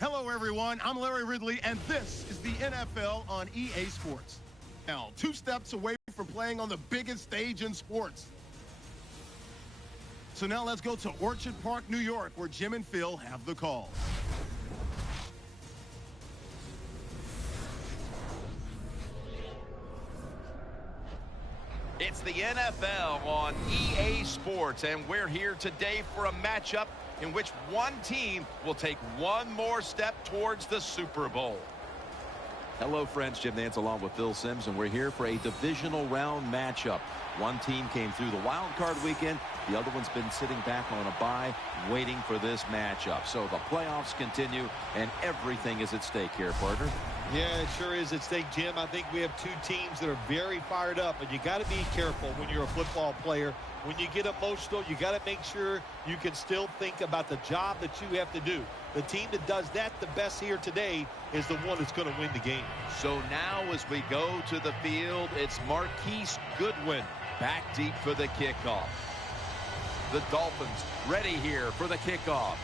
Hello, everyone. I'm Larry Ridley, and this is the NFL on EA Sports. Now, 2 steps away from playing on the biggest stage in sports. So now let's go to Orchard Park, New York, where Jim and Phil have the call. It's the NFL on EA Sports, and we're here today for a matchup in which one team will take one more step towards the Super Bowl. Hello, friends. Jim Nantz along with Phil Simms, and we're here for a divisional round matchup. One team came through the wild card weekend. The other one's been sitting back on a bye, waiting for this matchup. So the playoffs continue, and everything is at stake here, partner. Yeah, it sure is at stake, Jim. I think we have 2 teams that are very fired up, but you got to be careful when you're a football player. When you get emotional, you got to make sure you can still think about the job that you have to do. The team that does that the best here today is the one that's going to win the game. So now as we go to the field, it's Marquise Goodwin back deep for the kickoff. The Dolphins ready here for the kickoff.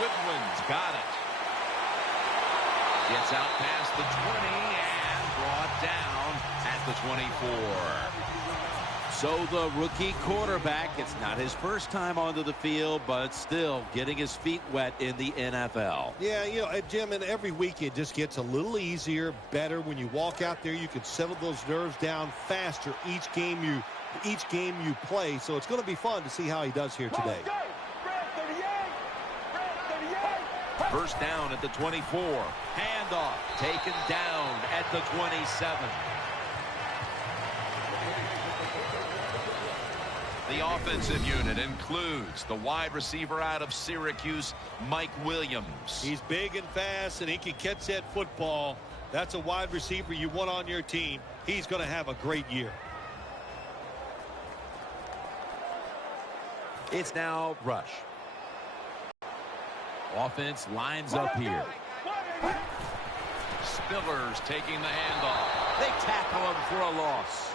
Goodwin's got it. Gets out past the 20 and brought down at the 24. So the rookie quarterback, it's not his first time onto the field, but still getting his feet wet in the NFL. Yeah, you know, Jim, and every week it just gets a little easier, better. When you walk out there, you can settle those nerves down faster each game you play. So it's going to be fun to see how he does here today. First down at the 24. Handoff taken down at the 27. The offensive unit includes the wide receiver out of Syracuse, Mike Williams. He's big and fast, and he can catch that football. That's a wide receiver you want on your team. He's going to have a great year. It's now Rush. Offense lines up here. Spillers taking the handoff. They tackle him for a loss.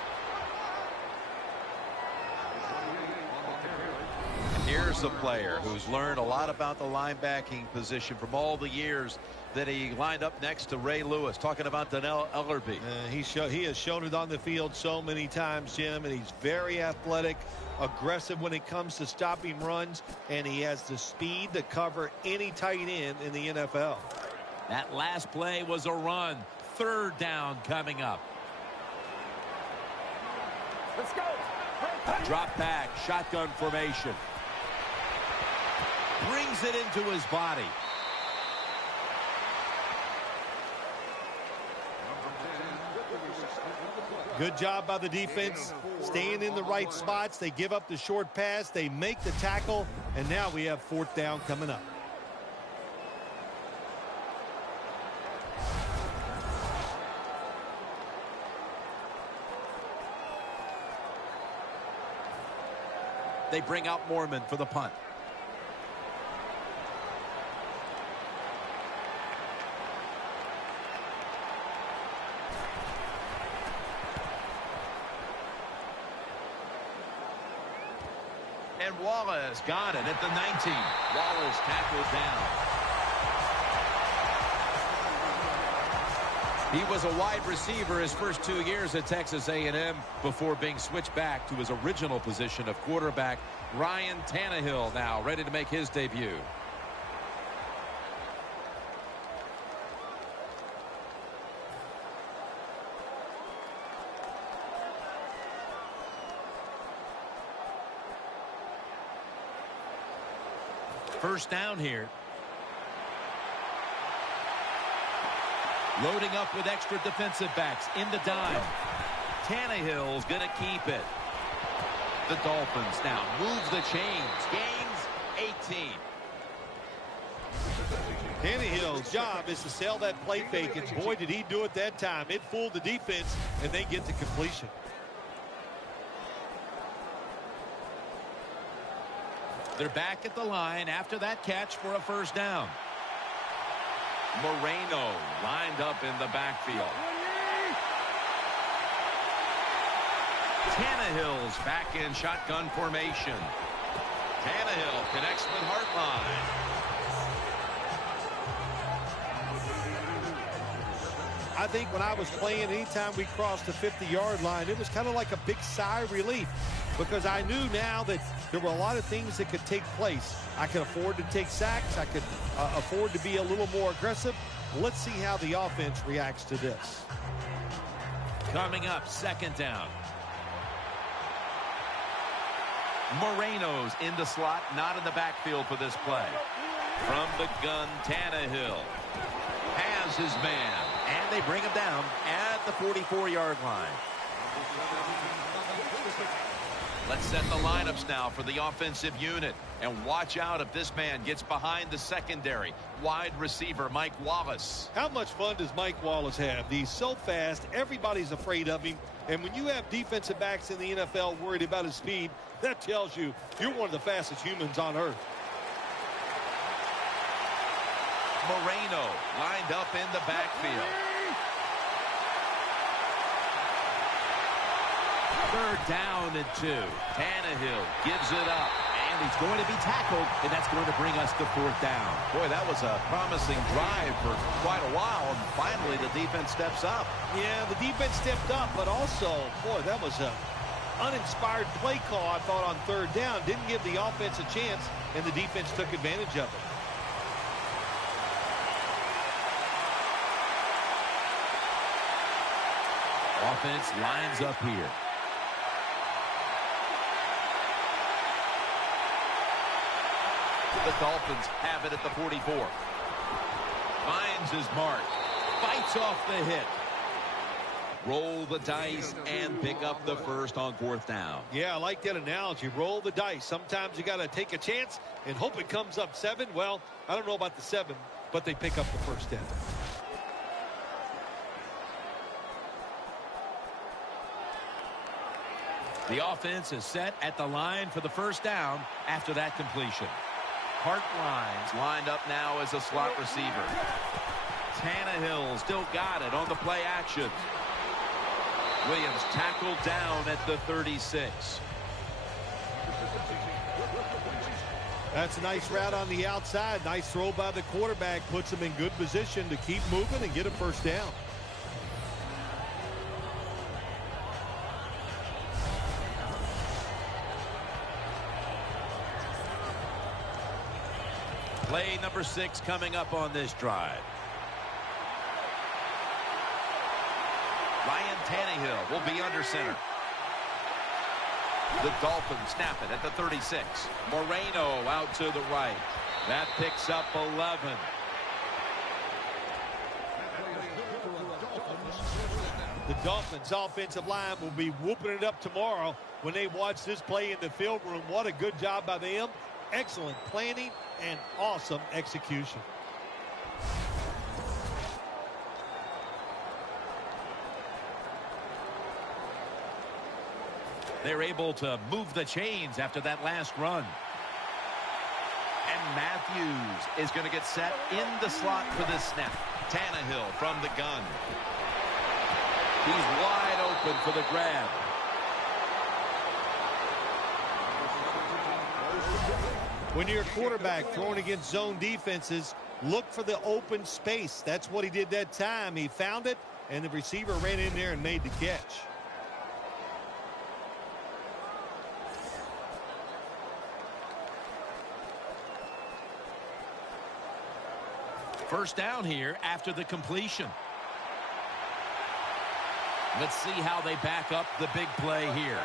Here's a player who's learned a lot about the linebacking position from all the years that he lined up next to Ray Lewis. Talking about Donnell Ellerbe. He has shown it on the field so many times, Jim, and he's very athletic, aggressive when it comes to stopping runs, and he has the speed to cover any tight end in the NFL. That last play was a run. Third down coming up. Let's go. Drop back, shotgun formation. Brings it into his body. Good job by the defense, staying in the right spots. They give up the short pass, they make the tackle, and now we have 4th down coming up. They bring out Mormon for the punt. And Wallace got it at the 19. Wallace tackled down. He was a wide receiver his first 2 years at Texas A&M before being switched back to his original position of quarterback. Ryan Tannehill now ready to make his debut. First down here. Loading up with extra defensive backs in the dime. Tannehill's going to keep it. The Dolphins now move the chains. Gains 18. Tannehill's job is to sell that play fake, and boy, did he do it that time. It fooled the defense, and they get the completion. They're back at the line after that catch for a first down. Moreno lined up in the backfield. Tannehill's back in shotgun formation. Tannehill connects with Hartline. I think when I was playing, anytime we crossed the 50-yard line, it was kind of like a big sigh of relief because I knew now that there were a lot of things that could take place. I could afford to take sacks. I could afford to be a little more aggressive. Let's see how the offense reacts to this. Coming up, second down. Moreno's in the slot, not in the backfield for this play. From the gun, Tannehill has his man, and they bring him down at the 44-yard line. Let's set the lineups now for the offensive unit. And watch out if this man gets behind the secondary. Wide receiver Mike Wallace. How much fun does Mike Wallace have? He's so fast, everybody's afraid of him. And when you have defensive backs in the NFL worried about his speed, that tells you you're one of the fastest humans on earth. Moreno lined up in the backfield. Third down and 2. Tannehill gives it up. And he's going to be tackled, and that's going to bring us to fourth down. Boy, that was a promising drive for quite a while, and finally the defense steps up. Yeah, the defense stepped up, but also, boy, that was an uninspired play call, I thought, on third down. Didn't give the offense a chance, and the defense took advantage of it. Offense lines up here. The Dolphins have it at the 44. Finds his mark. Fights off the hit. Roll the dice and pick up the first on fourth down. Yeah, I like that analogy. Roll the dice. Sometimes you got to take a chance and hope it comes up 7. Well, I don't know about the 7, but they pick up the first down. The offense is set at the line for the first down after that completion. Hartline's lined up now as a slot receiver. Tannehill still got it on the play action. Williams tackled down at the 36. That's a nice route on the outside. Nice throw by the quarterback. Puts him in good position to keep moving and get a first down. Play number 6 coming up on this drive. Ryan Tannehill will be under center. The Dolphins snap it at the 36. Moreno out to the right. That picks up 11. The Dolphins offensive line will be whooping it up tomorrow when they watch this play in the film room. What a good job by them. Excellent planning and awesome execution. They're able to move the chains after that last run. And Matthews is going to get set in the slot for this snap. Tannehill from the gun. He's wide open for the grab. When you're a quarterback throwing against zone defenses, look for the open space. That's what he did that time. He found it, and the receiver ran in there and made the catch. First down here after the completion. Let's see how they back up the big play here.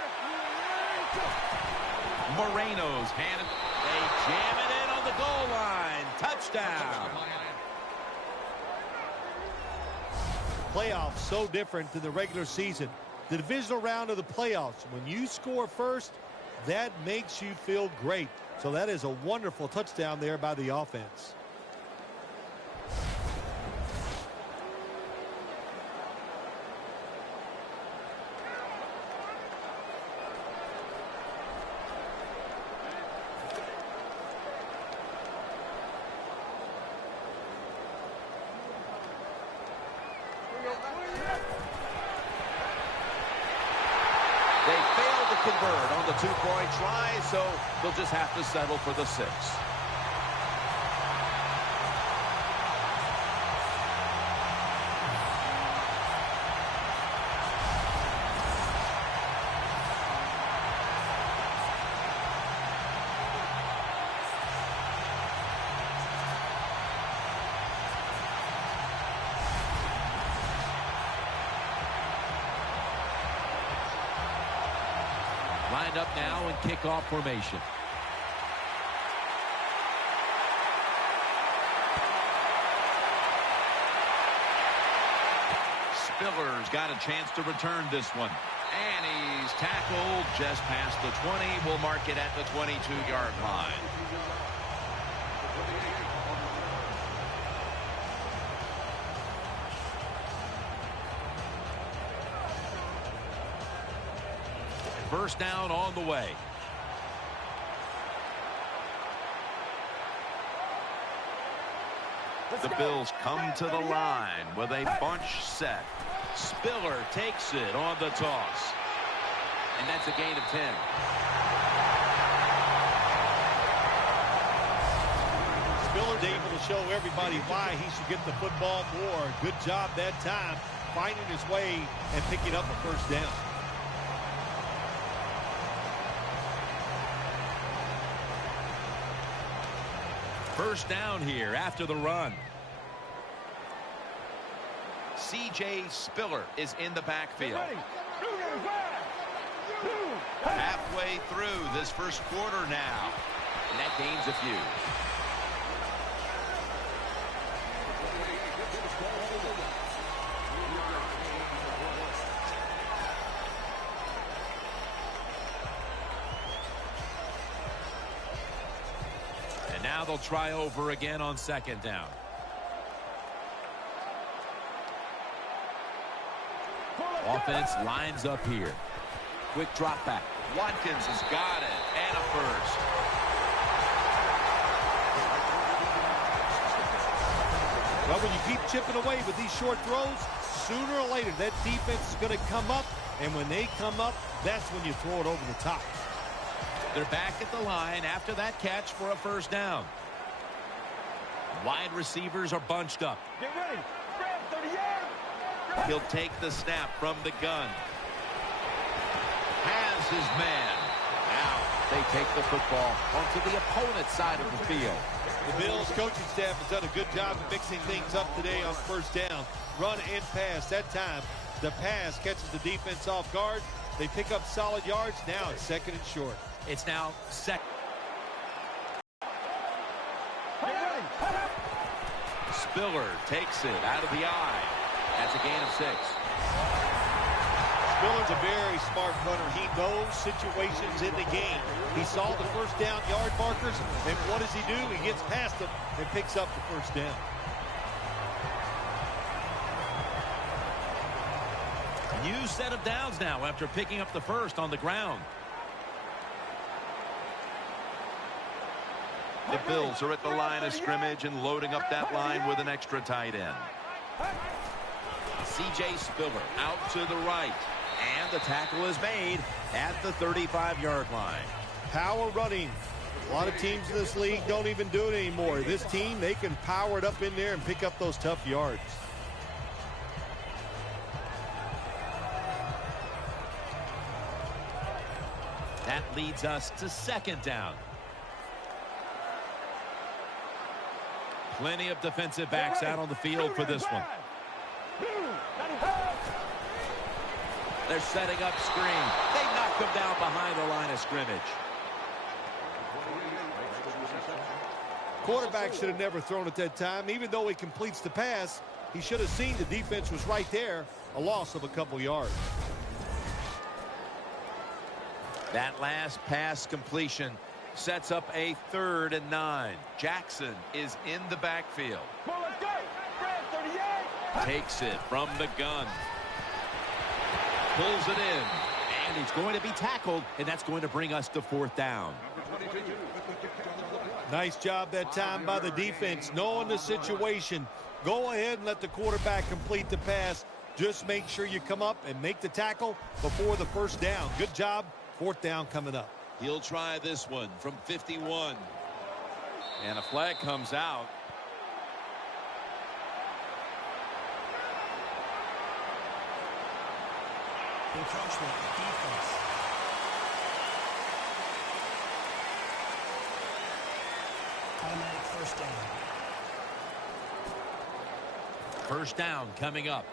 Moreno's handed. They jam it in on the goal line. Touchdown. playoffs so different than the regular season. The divisional round of the playoffs, when you score first, that makes you feel great. So that is a wonderful touchdown there by the offense. They failed to convert on the two-point try, so they'll just have to settle for the 6. Lined up now in kickoff formation. Spiller's got a chance to return this one. And he's tackled just past the 20. We'll mark it at the 22-yard line. First down on the way. The Bills come to the line with a bunch set. Spiller takes it on the toss. And that's a gain of 10. Spiller's able to show everybody why he should get the football more. Good job that time, finding his way and picking up a first down. First down here after the run. C.J. Spiller is in the backfield. Halfway through this first quarter now. And that gains a few. And now they'll try over again on second down. Offense lines up here. Quick drop back. Watkins has got it. And a first. Well, when you keep chipping away with these short throws, sooner or later that defense is going to come up. And when they come up, that's when you throw it over the top. They're back at the line after that catch for a first down. Wide receivers are bunched up. Get ready. Grab 30 yards. He'll take the snap from the gun. Has his man. Now they take the football onto the opponent's side of the field. The Bills coaching staff has done a good job of mixing things up today on first down. Run and pass. That time, the pass catches the defense off guard. They pick up solid yards. Now it's second and short. It's now second. Spiller takes it out of the eye. That's a gain of 6. Spiller's a very smart runner. He knows situations in the game. He saw the first down yard markers, and what does he do? He gets past them and picks up the first down. New set of downs now after picking up the first on the ground. The Bills are at the line of scrimmage and loading up that line with an extra tight end. C.J. Spiller out to the right. And the tackle is made at the 35-yard line. Power running. A lot of teams in this league don't even do it anymore. This team, they can power it up in there and pick up those tough yards. That leads us to second down. Plenty of defensive backs out on the field for this one. They're setting up screen. They knock him down behind the line of scrimmage. Quarterback should have never thrown it that time. Even though he completes the pass, He should have seen the defense was right there. A loss of a couple yards. That last pass completion sets up a 3rd and 9. Jackson is in the backfield. Takes it from the gun. Pulls it in. And he's going to be tackled, and that's going to bring us to 4th down. Nice job that time by the defense, knowing the situation. Go ahead and let the quarterback complete the pass. Just make sure you come up and make the tackle before the 1st down. Good job. 4th down coming up. He'll try this one from 51. And a flag comes out. Encroachment defense. Automatic 1st down. 1st down coming up.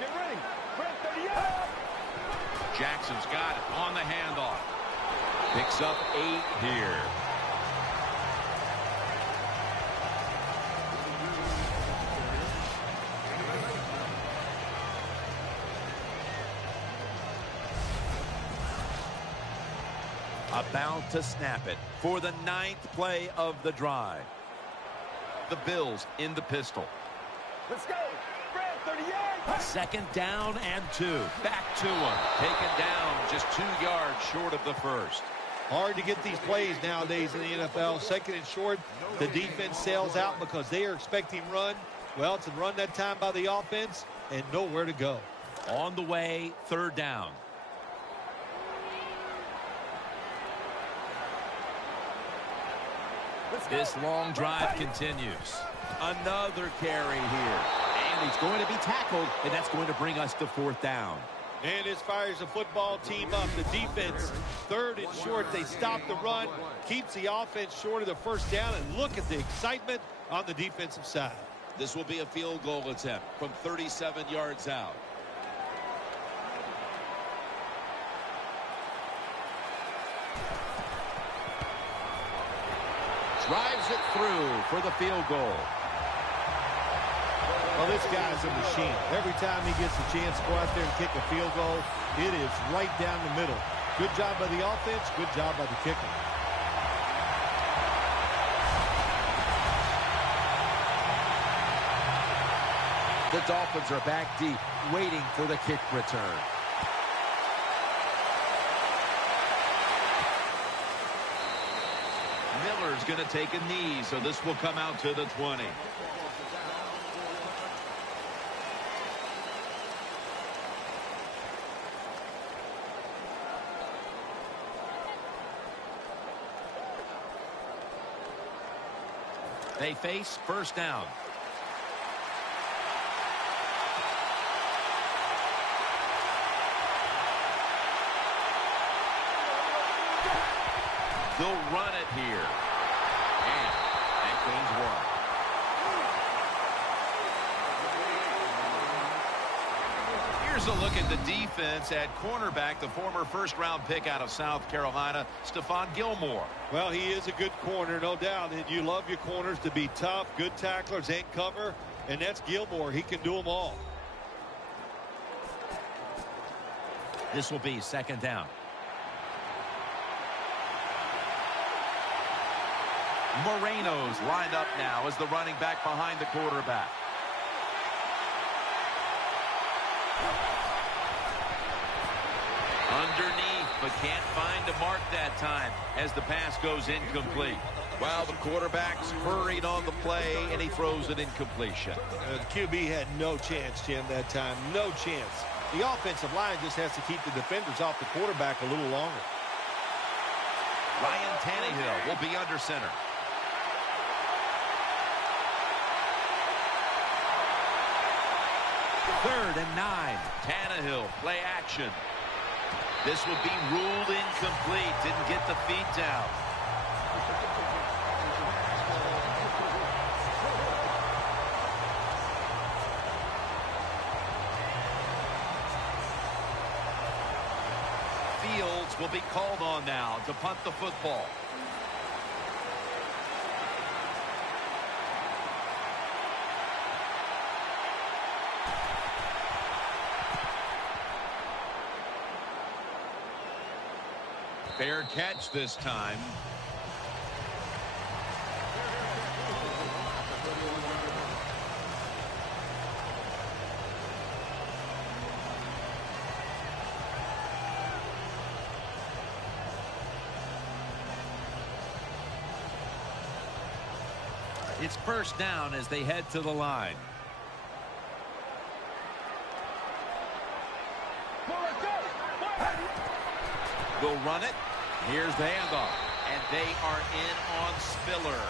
Get ready. Brent, 38. Jackson's got it on the handoff. Picks up 8 here. About to snap it for the 9th play of the drive. The Bills in the pistol. Let's go. Brent, 38. 2nd down and 2. Back to him. Taken down just 2 yards short of the 1st. Hard to get these plays nowadays in the NFL. 2nd and short, the defense sails out because they are expecting run. Well, it's a run that time by the offense and nowhere to go. On the way, 3rd down. This long drive continues. Another carry here. And he's going to be tackled, and that's going to bring us to 4th down. And this fires the football team up. The defense, 3rd and short. They stop the run, keeps the offense short of the 1st down, and look at the excitement on the defensive side. This will be a field goal attempt from 37 yards out. Drives it through for the field goal. Well, this guy's a machine. Every time he gets a chance to go out there and kick a field goal, it is right down the middle. Good job by the offense, good job by the kicker. The Dolphins are back deep, waiting for the kick return. Miller's going to take a knee, so this will come out to the 20. They face 1st down. They'll run it here. And that gains 1. Here's a look at the defense at cornerback, the former 1st-round pick out of South Carolina, Stephon Gilmore. Well, he is a good corner, no doubt. And you love your corners to be tough, good tacklers, and cover. And that's Gilmore. He can do them all. This will be 2nd down. Moreno's lined up now as the running back behind the quarterback. Underneath, but can't find a mark that time as the pass goes incomplete. Well, the quarterback's hurried on the play, and he throws it incompletion. The QB had no chance, Jim, that time. No chance. The offensive line just has to keep the defenders off the quarterback a little longer. Ryan Tannehill will be under center. Third and 9. Tannehill, play action. This will be ruled incomplete. Didn't get the feet down. Fields will be called on now to punt the football. Fair catch this time. It's first down as they head to the line. Will run it. Here's the handoff. And they are in on Spiller.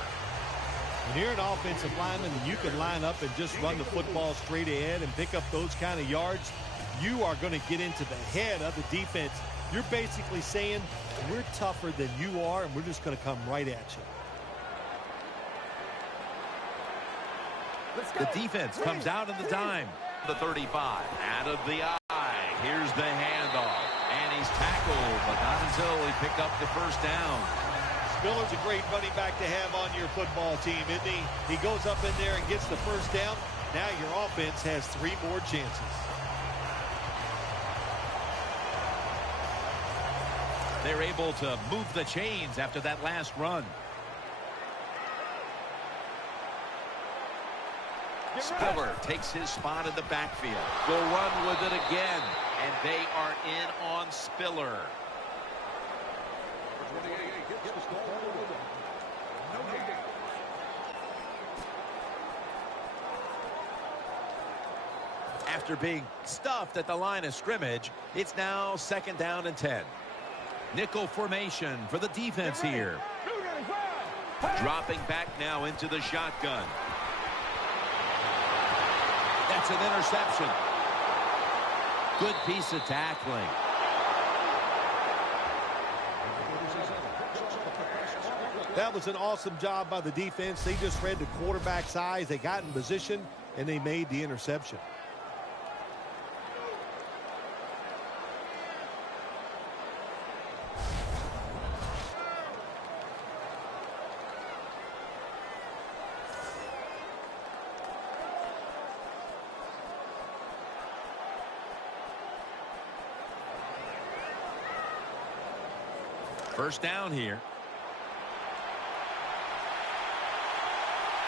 When you're an offensive lineman and you can line up and just run the football straight ahead and pick up those kind of yards, you are going to get into the head of the defense. You're basically saying, we're tougher than you are, and we're just going to come right at you. The defense comes out in the dime. The 35. Out of the eye. Here's the handoff. And he's tackled, but not until he picked up the first down. Spiller's a great running back to have on your football team, isn't he? He goes up in there and gets the first down. Now your offense has 3 more chances. They're able to move the chains after that last run. Spiller takes his spot in the backfield. Will run with it again. And they are in on Spiller. After being stuffed at the line of scrimmage, it's now 2nd down and 10. Nickel formation for the defense here. Dropping back now into the shotgun. That's an interception. Good piece of tackling. That was an awesome job by the defense. They just read the quarterback's eyes. They got in position, and they made the interception. First down here.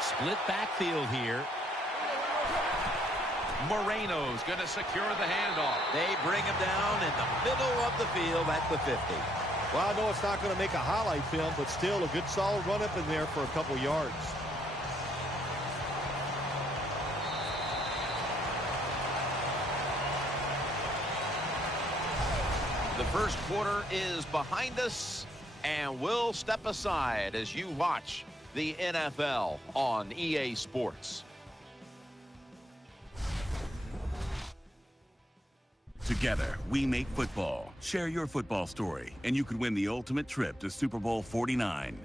Split backfield here. Moreno's going to secure the handoff. They bring him down in the middle of the field at the 50. Well, I know it's not going to make a highlight film, but still a good solid run up in there for a couple yards. The first quarter is behind us, and we'll step aside as you watch the NFL on EA Sports. Together, we make football. Share your football story, and you could win the ultimate trip to Super Bowl 49.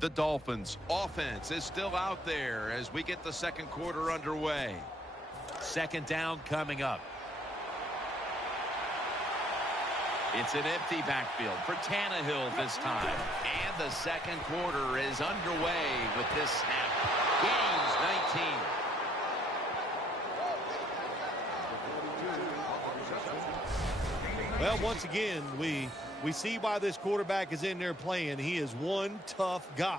The Dolphins offense is still out there as we get the second quarter underway. 2nd down coming up. It's an empty backfield for Tannehill this time. And the second quarter is underway with this snap. Gains 19. Well, once again, we see why this quarterback is in there playing. He is one tough guy.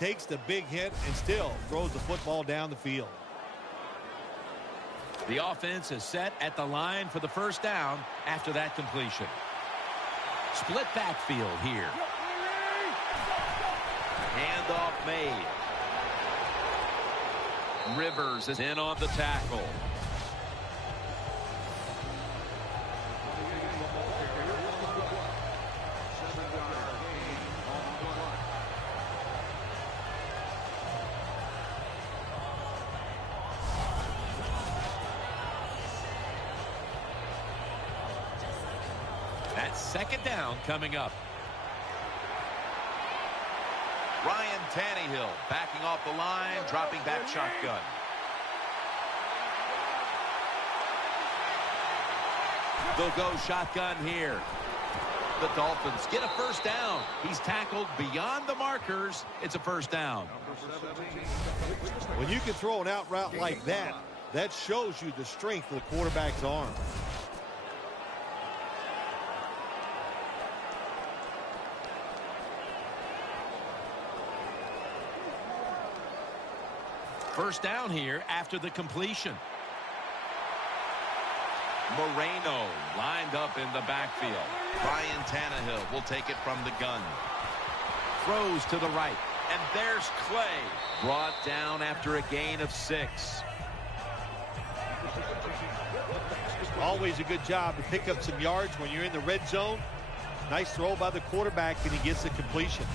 Takes the big hit and still throws the football down the field. The offense is set at the line for the first down after that completion. Split backfield here. Handoff made. Rivers is in on the tackle. That's 2nd down coming up. Ryan Tannehill backing off the line, dropping back shotgun. They'll go shotgun here. The Dolphins get a first down. He's tackled beyond the markers. It's a first down. When you can throw an out route like that, that shows you the strength of the quarterback's arm. First down here after the completion. Moreno lined up in the backfield. Ryan Tannehill will take it from the gun. Throws to the right. And there's Clay. Brought down after a gain of 6. Always a good job to pick up some yards when you're in the red zone. Nice throw by the quarterback, and he gets the completion.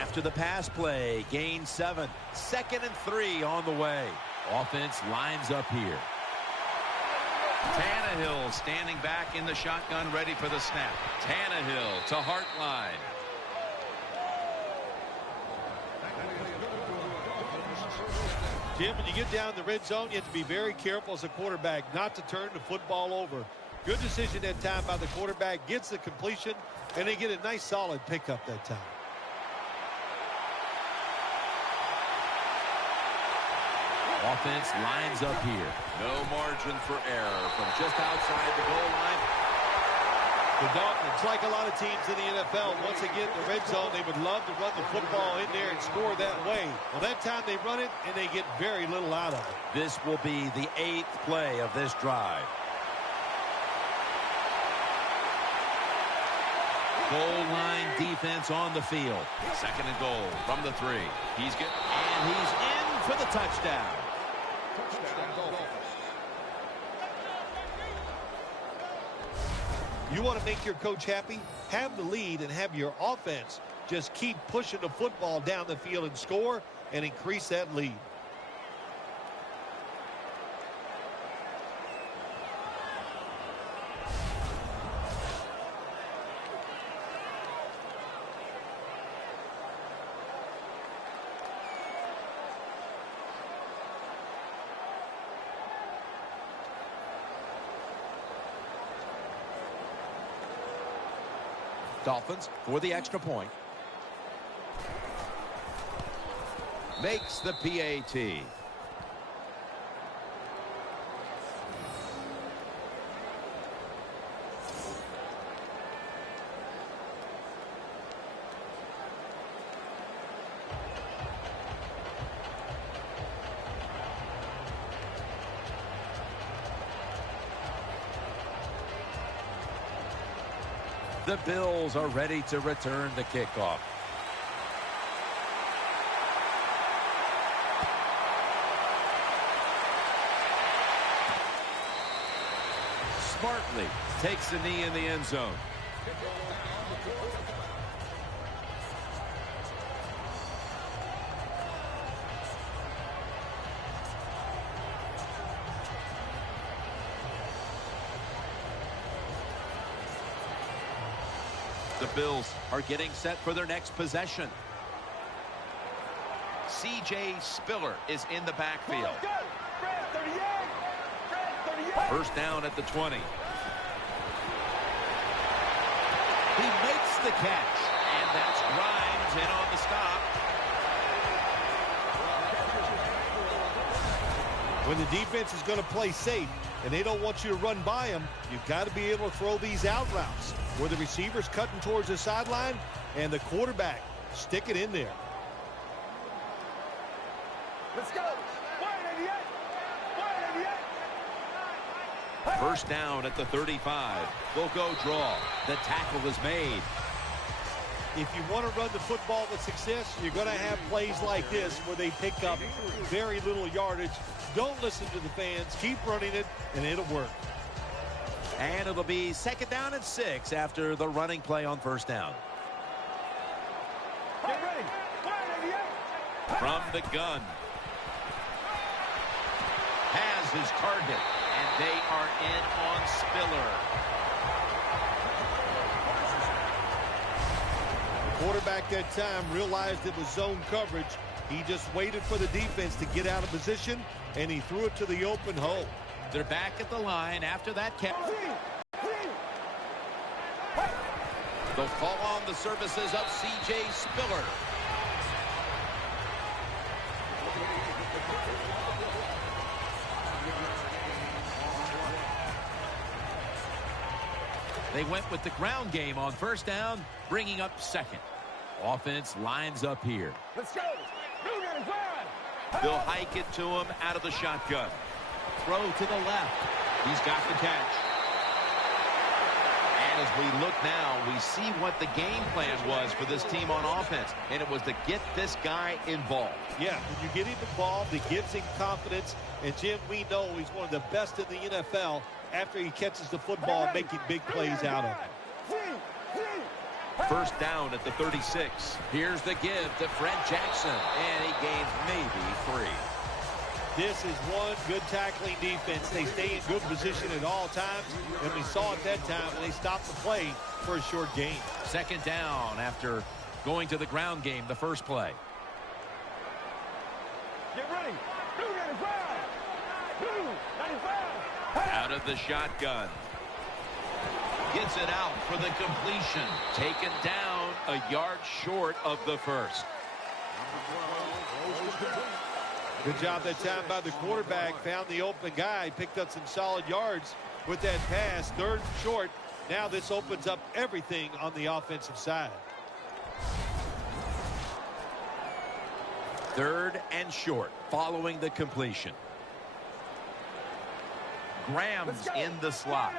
After the pass play, gain 7. 2nd and 3 on the way. Offense lines up here. Tannehill standing back in the shotgun, ready for the snap. Tannehill to Hartline. Jim, when you get down the red zone, you have to be very careful as a quarterback not to turn the football over. Good decision that time by the quarterback. Gets the completion, and they get a nice solid pickup that time. Offense lines up here. No margin for error from just outside the goal line. The Dolphins, like a lot of teams in the NFL, once they get in the red zone, they would love to run the football in there and score that way. Well, that time they run it, and they get very little out of it. This will be the 8th play of this drive. Goal line defense on the field. 2nd and goal from the 3. He's in for the touchdown. You want to make your coach happy? Have the lead and have your offense just keep pushing the football down the field and score and increase that lead. Dolphins for the extra point. Makes the PAT. The Bills are ready to return the kickoff. Smartly takes the knee in the end zone. The Bills are getting set for their next possession. C.J. Spiller is in the backfield. First down at the 20. He makes the catch, and that's Grimes in on the stop. When the defense is going to play safe and they don't want you to run by them, you've got to be able to throw these out routes where the receiver's cutting towards the sideline and the quarterback stick it in there. Let's go. First down at the 35. They'll go draw. The tackle is made. If you want to run the football with success, you're going to have plays like this where they pick up very little yardage. Don't listen to the fans. Keep running it, and it'll work. And it'll be 2nd down and 6 after the running play on first down. Get ready. From the gun. Has his target. And they are in on Spiller. The quarterback that time realized it was zone coverage. He just waited for the defense to get out of position, and he threw it to the open hole. They're back at the line after that catch. They'll call on the services of C.J. Spiller. They went with the ground game on first down, bringing up second. Offense lines up here. Let's go. They'll hike it to him out of the shotgun. Throw to the left. He's got the catch. And as we look now, we see what the game plan was for this team on offense, and it was to get this guy involved. Yeah, when you get him involved, it gives him confidence. And, Jim, we know he's one of the best in the NFL after he catches the football and making big plays out of it. First down at the 36. Here's the give to Fred Jackson, and he gains maybe 3. This is one good tackling defense. They stay in good position at all times, and we saw it that time when they stopped the play for a short gain. Second down after going to the ground game the first play. Get ready. 295. Out of the shotgun. Gets it out for the completion. Taken down a yard short of the first. Good job that time by the quarterback. Found the open guy. Picked up some solid yards with that pass. 3rd and short. Now this opens up everything on the offensive side. 3rd and short following the completion. Graham's in the slot.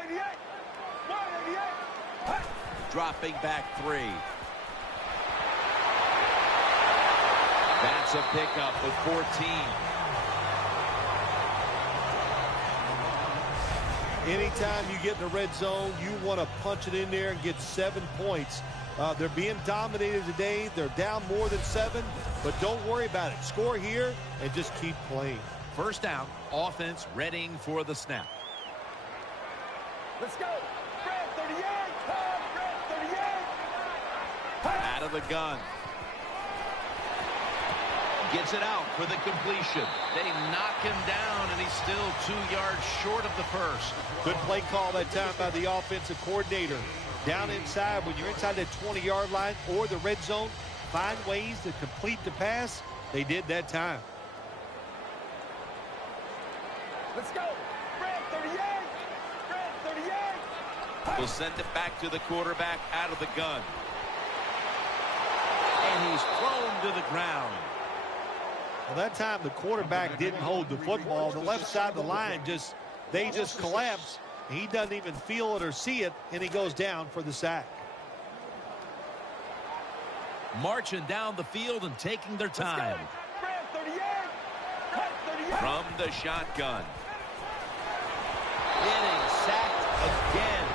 Dropping back 3. That's a pickup of 14. Anytime you get in the red zone, you want to punch it in there and get 7 points. They're being dominated today. They're down more than 7, but don't worry about it. Score here and just keep playing. First down, offense readying for the snap. Let's go. Fred 38. Fred 38. Out of the gun. Gets it out for the completion. They knock him down, and he's still 2 yards short of the first. Good play call that time by the offensive coordinator. Down inside, when you're inside that 20-yard line or the red zone, find ways to complete the pass. They did that time. Let's go. Fred 38. Fred 38. We'll send it back to the quarterback out of the gun. And he's thrown to the ground. Well, that time the quarterback didn't hold the football. The left side of the line they just collapse. He doesn't even feel it or see it, and he goes down for the sack. Marching down the field and taking their time. Fred 38. Fred 38. From the shotgun. Getting sacked again.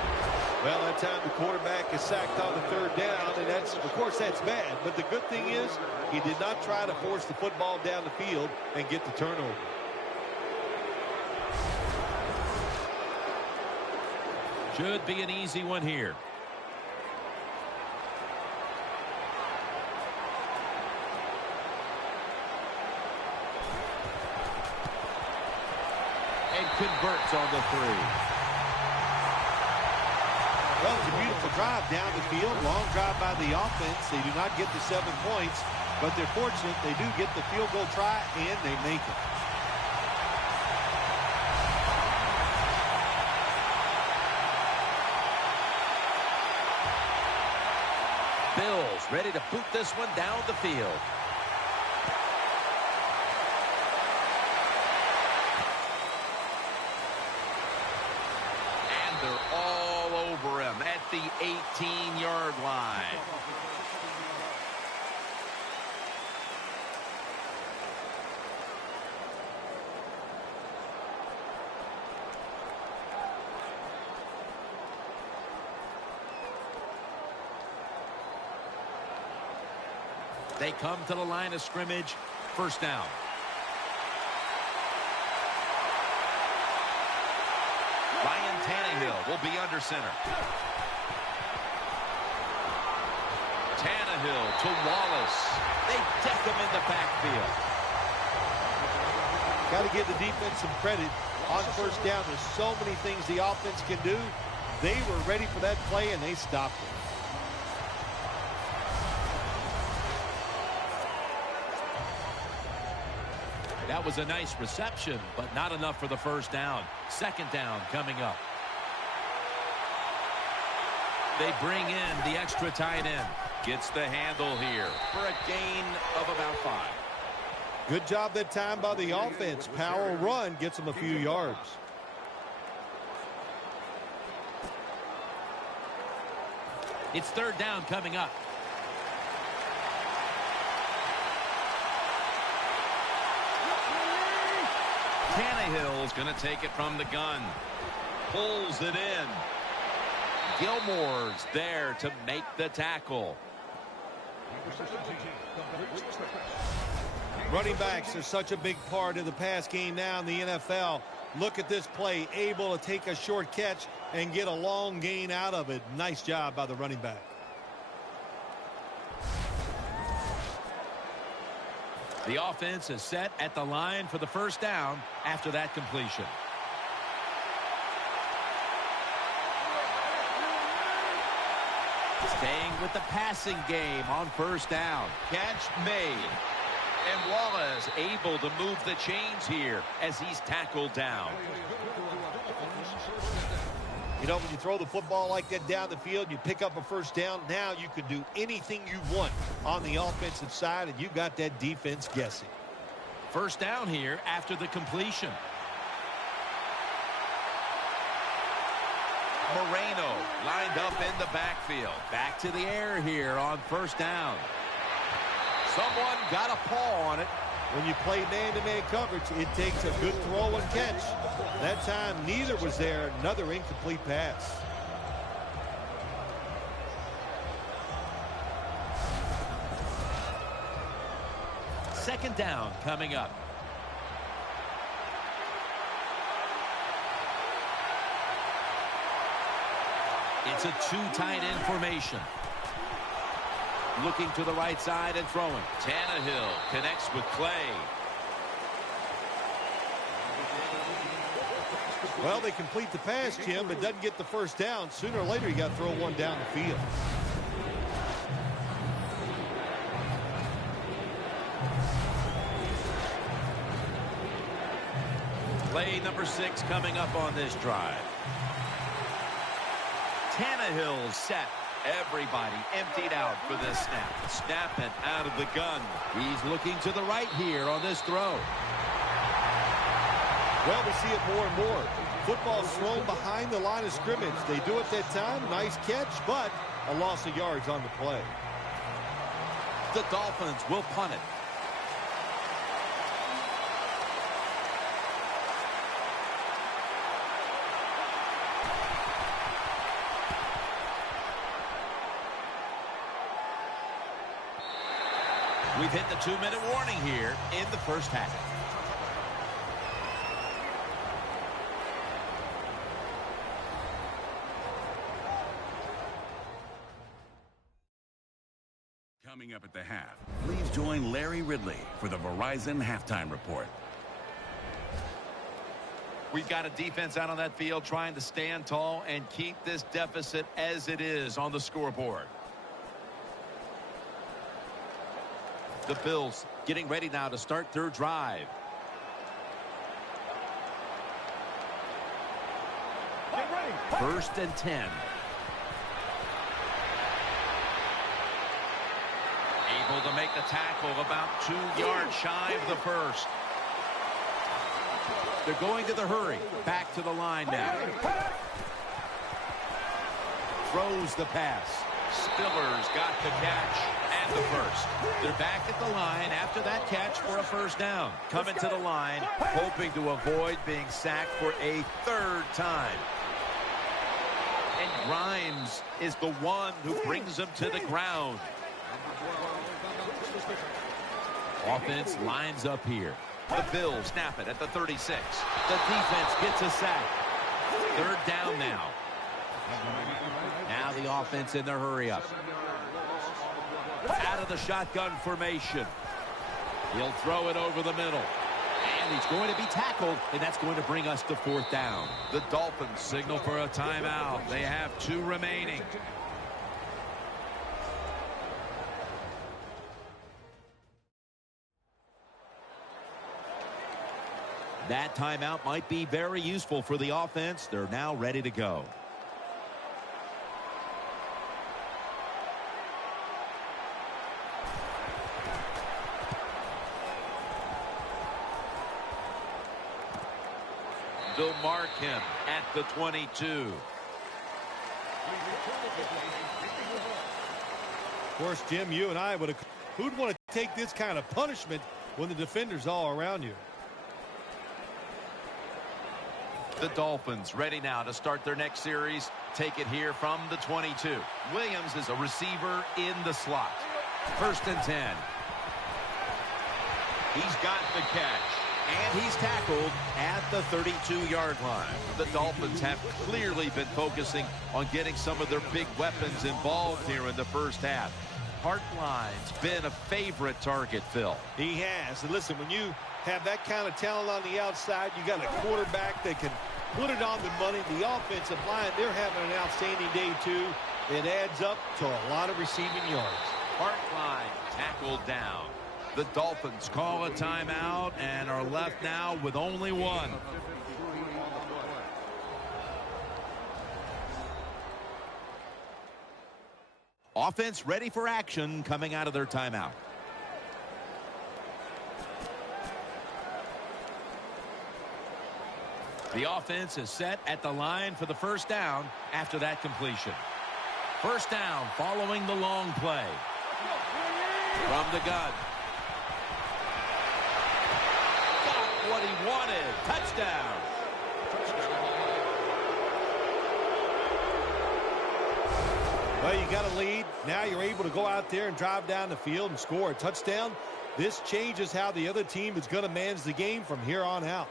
Well, that time the quarterback is sacked on the 3rd down, and of course that's bad. But the good thing is he did not try to force the football down the field and get the turnover. Should be an easy one here. And converts on the 3. Well, it's a beautiful drive down the field. Long drive by the offense. They do not get the 7 points, but they're fortunate they do get the field goal try, and they make it. Bills ready to boot this one down the field. And they're all over him at the 18-yard line. They come to the line of scrimmage. First down. Ryan Tannehill will be under center. Tannehill to Wallace. They deck him in the backfield. Got to give the defense some credit on first down. There's so many things the offense can do. They were ready for that play, and they stopped it. That was a nice reception, but not enough for the first down. Second down coming up. They bring in the extra tight end. Gets the handle here for a gain of about 5. Good job that time by the offense. Power run gets them a few yards. It's 3rd down coming up. Tannehill's going to take it from the gun. Pulls it in. Gilmore's there to make the tackle. Running backs are such a big part of the pass game now in the NFL. Look at this play, able to take a short catch and get a long gain out of it. Nice job by the running back. The offense is set at the line for the 1st down after that completion. Staying with the passing game on 1st down. Catch made. And Wallace able to move the chains here as he's tackled down. You know, when you throw the football like that down the field, you pick up a 1st down. Now you can do anything you want on the offensive side, and you got that defense guessing. 1st down here after the completion. Moreno lined up in the backfield. Back to the air here on 1st down. Someone got a paw on it. When you play man-to-man coverage, it takes a good throw and catch. That time, neither was there. Another incomplete pass. Second down coming up. It's a 2 tight end formation. Looking to the right side and throwing. Tannehill connects with Clay. Well, they complete the pass, Jim, but doesn't get the 1st down. Sooner or later, you got to throw one down the field. Play number 6 coming up on this drive. Tannehill set. Everybody emptied out for this snap. Snap and out of the gun. He's looking to the right here on this throw. Well, we see it more and more. Football's thrown behind the line of scrimmage. They do it that time. Nice catch, but a loss of yards on the play. The Dolphins will punt it. We've hit the 2-minute warning here in the 1st half. Coming up at the half, please join Larry Ridley for the Verizon Halftime Report. We've got a defense out on that field trying to stand tall and keep this deficit as it is on the scoreboard. The Bills getting ready now to start their drive. Get ready. 1st and 10. Able to make the tackle about 2 yards shy of the 1st. They're going to the hurry. Back to the line now. Throws the pass. Stiller's got the catch and the 1st. They're back at the line after that catch for a 1st down. Coming to the line, hoping to avoid being sacked for a 3rd time. And Grimes is the one who brings them to the ground. Offense lines up here. The Bills snap it at the 36. The defense gets a sack. 3rd down now. Now the offense in their hurry up. Out of the shotgun formation. He'll throw it over the middle. And he's going to be tackled, and that's going to bring us to 4th down. The Dolphins signal for a timeout. They have 2 remaining. That timeout might be very useful for the offense. They're now ready to go. They'll mark him at the 22. Of course, Jim, you and I who'd want to take this kind of punishment when the defender's all around you? The Dolphins ready now to start their next series. Take it here from the 22. Williams is a receiver in the slot. 1st and 10. He's got the catch. And he's tackled at the 32-yard line. The Dolphins have clearly been focusing on getting some of their big weapons involved here in the first half. Hartline's been a favorite target, Phil. He has. And listen, when you have that kind of talent on the outside, you got a quarterback that can put it on the money. The offensive line, they're having an outstanding day, too. It adds up to a lot of receiving yards. Hartline tackled down. The Dolphins call a timeout and are left now with only one. Offense ready for action coming out of their timeout. The offense is set at the line for the 1st down after that completion. 1st down following the long play. From the gun. Got what he wanted. Touchdown. Well, you got a lead. Now you're able to go out there and drive down the field and score a touchdown. This changes how the other team is going to manage the game from here on out.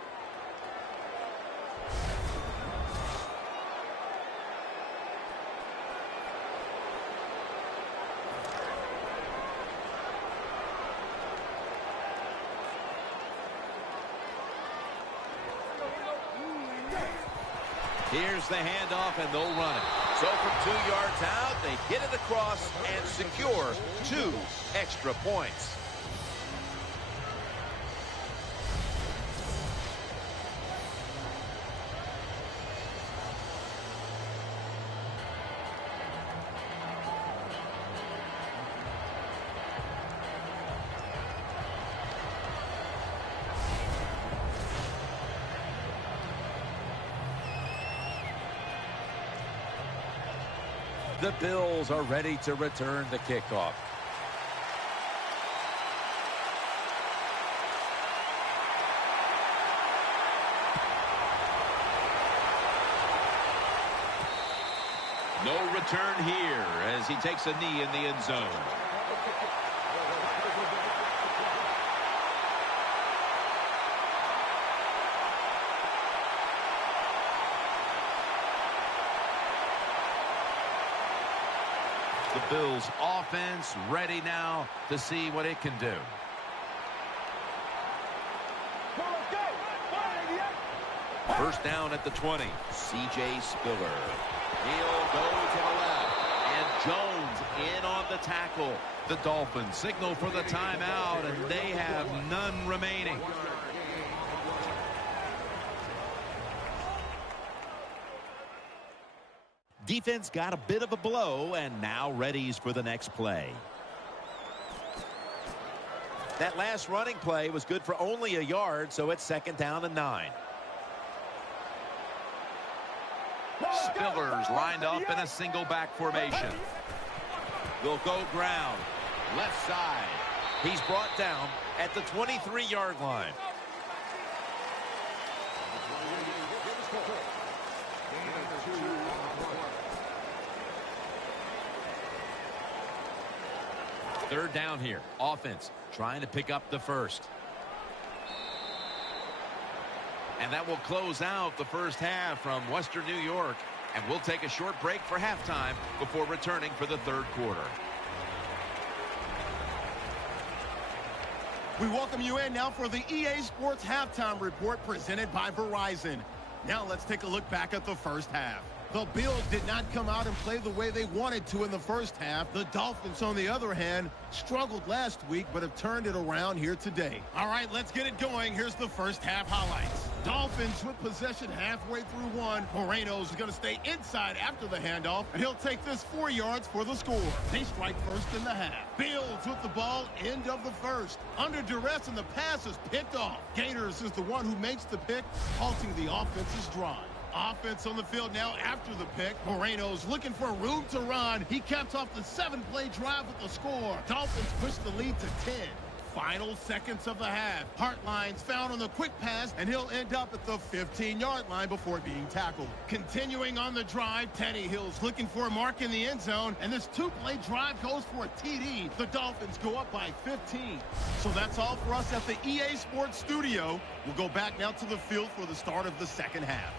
Here's the handoff, and they'll run it. So from 2 yards out, they get it across and secure 2 extra points. The Bills are ready to return the kickoff. No return here as he takes a knee in the end zone. The Bills offense ready now to see what it can do. First down at the 20. C.J. Spiller. He'll go to the left. And Jones in on the tackle. The Dolphins signal for the timeout, and they have none remaining. Defense got a bit of a blow and now readies for the next play. That last running play was good for only a yard, so it's 2nd down and 9. Spiller's lined up in a single back formation. They'll go ground. Left side. He's brought down at the 23-yard line. Third down here. Offense trying to pick up the first. And that will close out the first half from Western New York. And we'll take a short break for halftime before returning for the third quarter. We welcome you in now for the EA Sports Halftime Report presented by Verizon. Now let's take a look back at the first half. The Bills did not come out and play the way they wanted to in the first half. The Dolphins, on the other hand, struggled last week but have turned it around here today. All right, let's get it going. Here's the first half highlights. Dolphins with possession halfway through one. Moreno's going to stay inside after the handoff, and he'll take this 4 yards for the score. They strike first in the half. Bills with the ball, end of the first. Under duress, and the pass is picked off. Gators is the one who makes the pick, halting the offense's drive. Offense on the field now after the pick. Moreno's looking for room to run. He caps off the 7-play drive with the score. Dolphins push the lead to 10. Final seconds of the half. Hartline's found on the quick pass, and he'll end up at the 15-yard line before being tackled. Continuing on the drive, Tannehill's looking for a mark in the end zone, and this 2-play drive goes for a TD. The Dolphins go up by 15. So that's all for us at the EA Sports Studio. We'll go back now to the field for the start of the second half.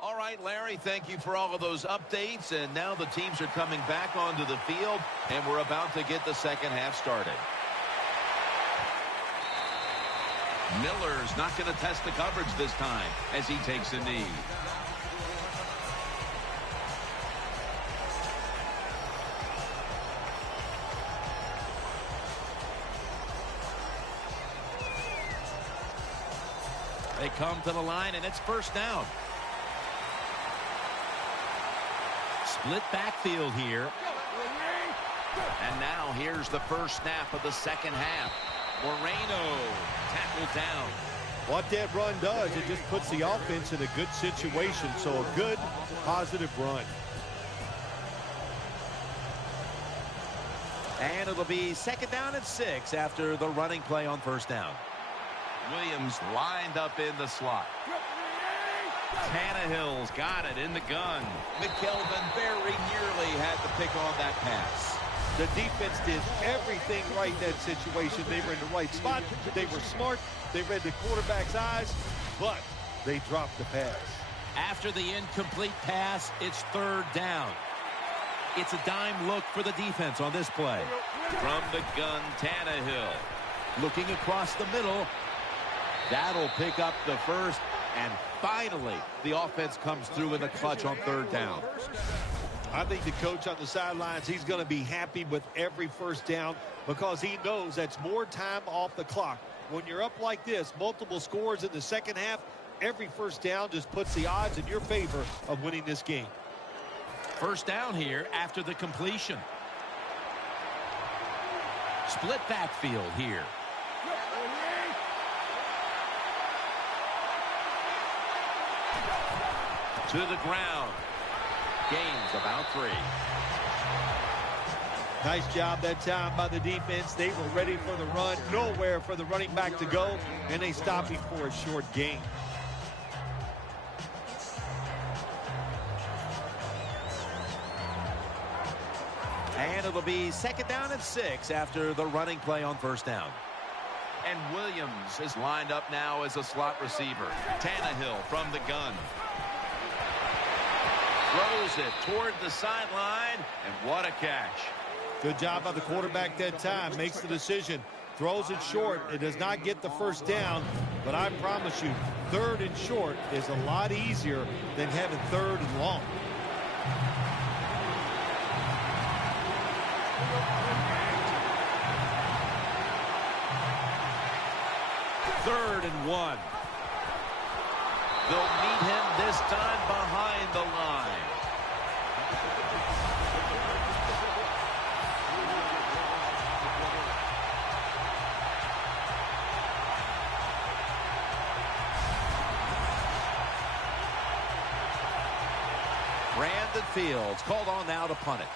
All right, Larry, thank you for all of those updates. And now the teams are coming back onto the field, and we're about to get the second half started. Miller's not going to test the coverage this time as he takes a knee. They come to the line, and it's first down. Split backfield here. And now here's the first snap of the second half. Moreno tackled down. What that run does, it just puts the offense in a good situation. So a good, positive run. And it'll be second down and 6 after the running play on first down. Williams lined up in the slot. Tannehill's got it in the gun. McKelvin very nearly had the pick on that pass. The defense did everything right in that situation. They were in the right spot. They were smart. They read the quarterback's eyes, but they dropped the pass. After the incomplete pass, it's third down. It's a dime look for the defense on this play. From the gun, Tannehill. Looking across the middle. That'll pick up the first. And finally, the offense comes through in the clutch on third down. I think the coach on the sidelines, he's going to be happy with every first down because he knows that's more time off the clock. When you're up like this, multiple scores in the second half, every first down just puts the odds in your favor of winning this game. First down here after the completion. Split backfield here. To the ground. Gains about 3. Nice job that time by the defense. They were ready for the run. Nowhere for the running back to go, and they stopped him for a short gain. And it'll be second down and 6 after the running play on first down. And Williams is lined up now as a slot receiver. Tannehill from the gun. Throws it toward the sideline, and what a catch. Good job by the quarterback that time. Makes the decision. Throws it short. It does not get the first down, but I promise you, third and short is a lot easier than having third and long. Third and 1. They'll meet him this time behind the line. Brandon Fields called on now to punt it.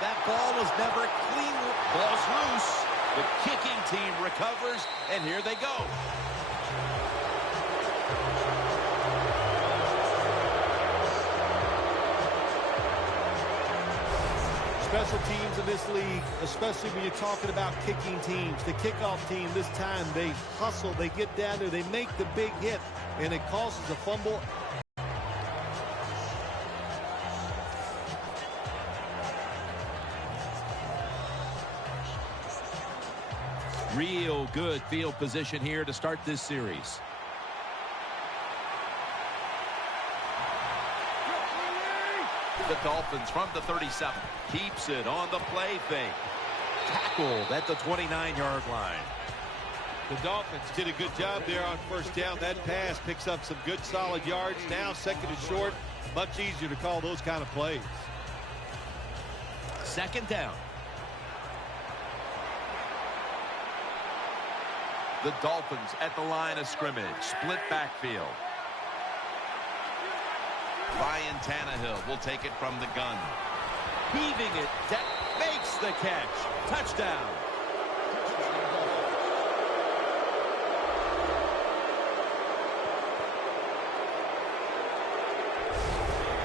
That ball was never clean. Ball's loose. The kicking team recovers, and here they go. Special teams in this league, especially when you're talking about kicking teams. The kickoff team this time, they hustle, they get down there, they make the big hit, and it causes a fumble. Real good field position here to start this series. The Dolphins from the 37 keeps it on the play fake. Tackled at the 29-yard line. The Dolphins did a good job there on first down. That pass picks up some good solid yards. Now second and short, much easier to call those kind of plays. Second down. The Dolphins at the line of scrimmage. Split backfield. Ryan Tannehill will take it from the gun. Heaving it. That makes the catch. Touchdown.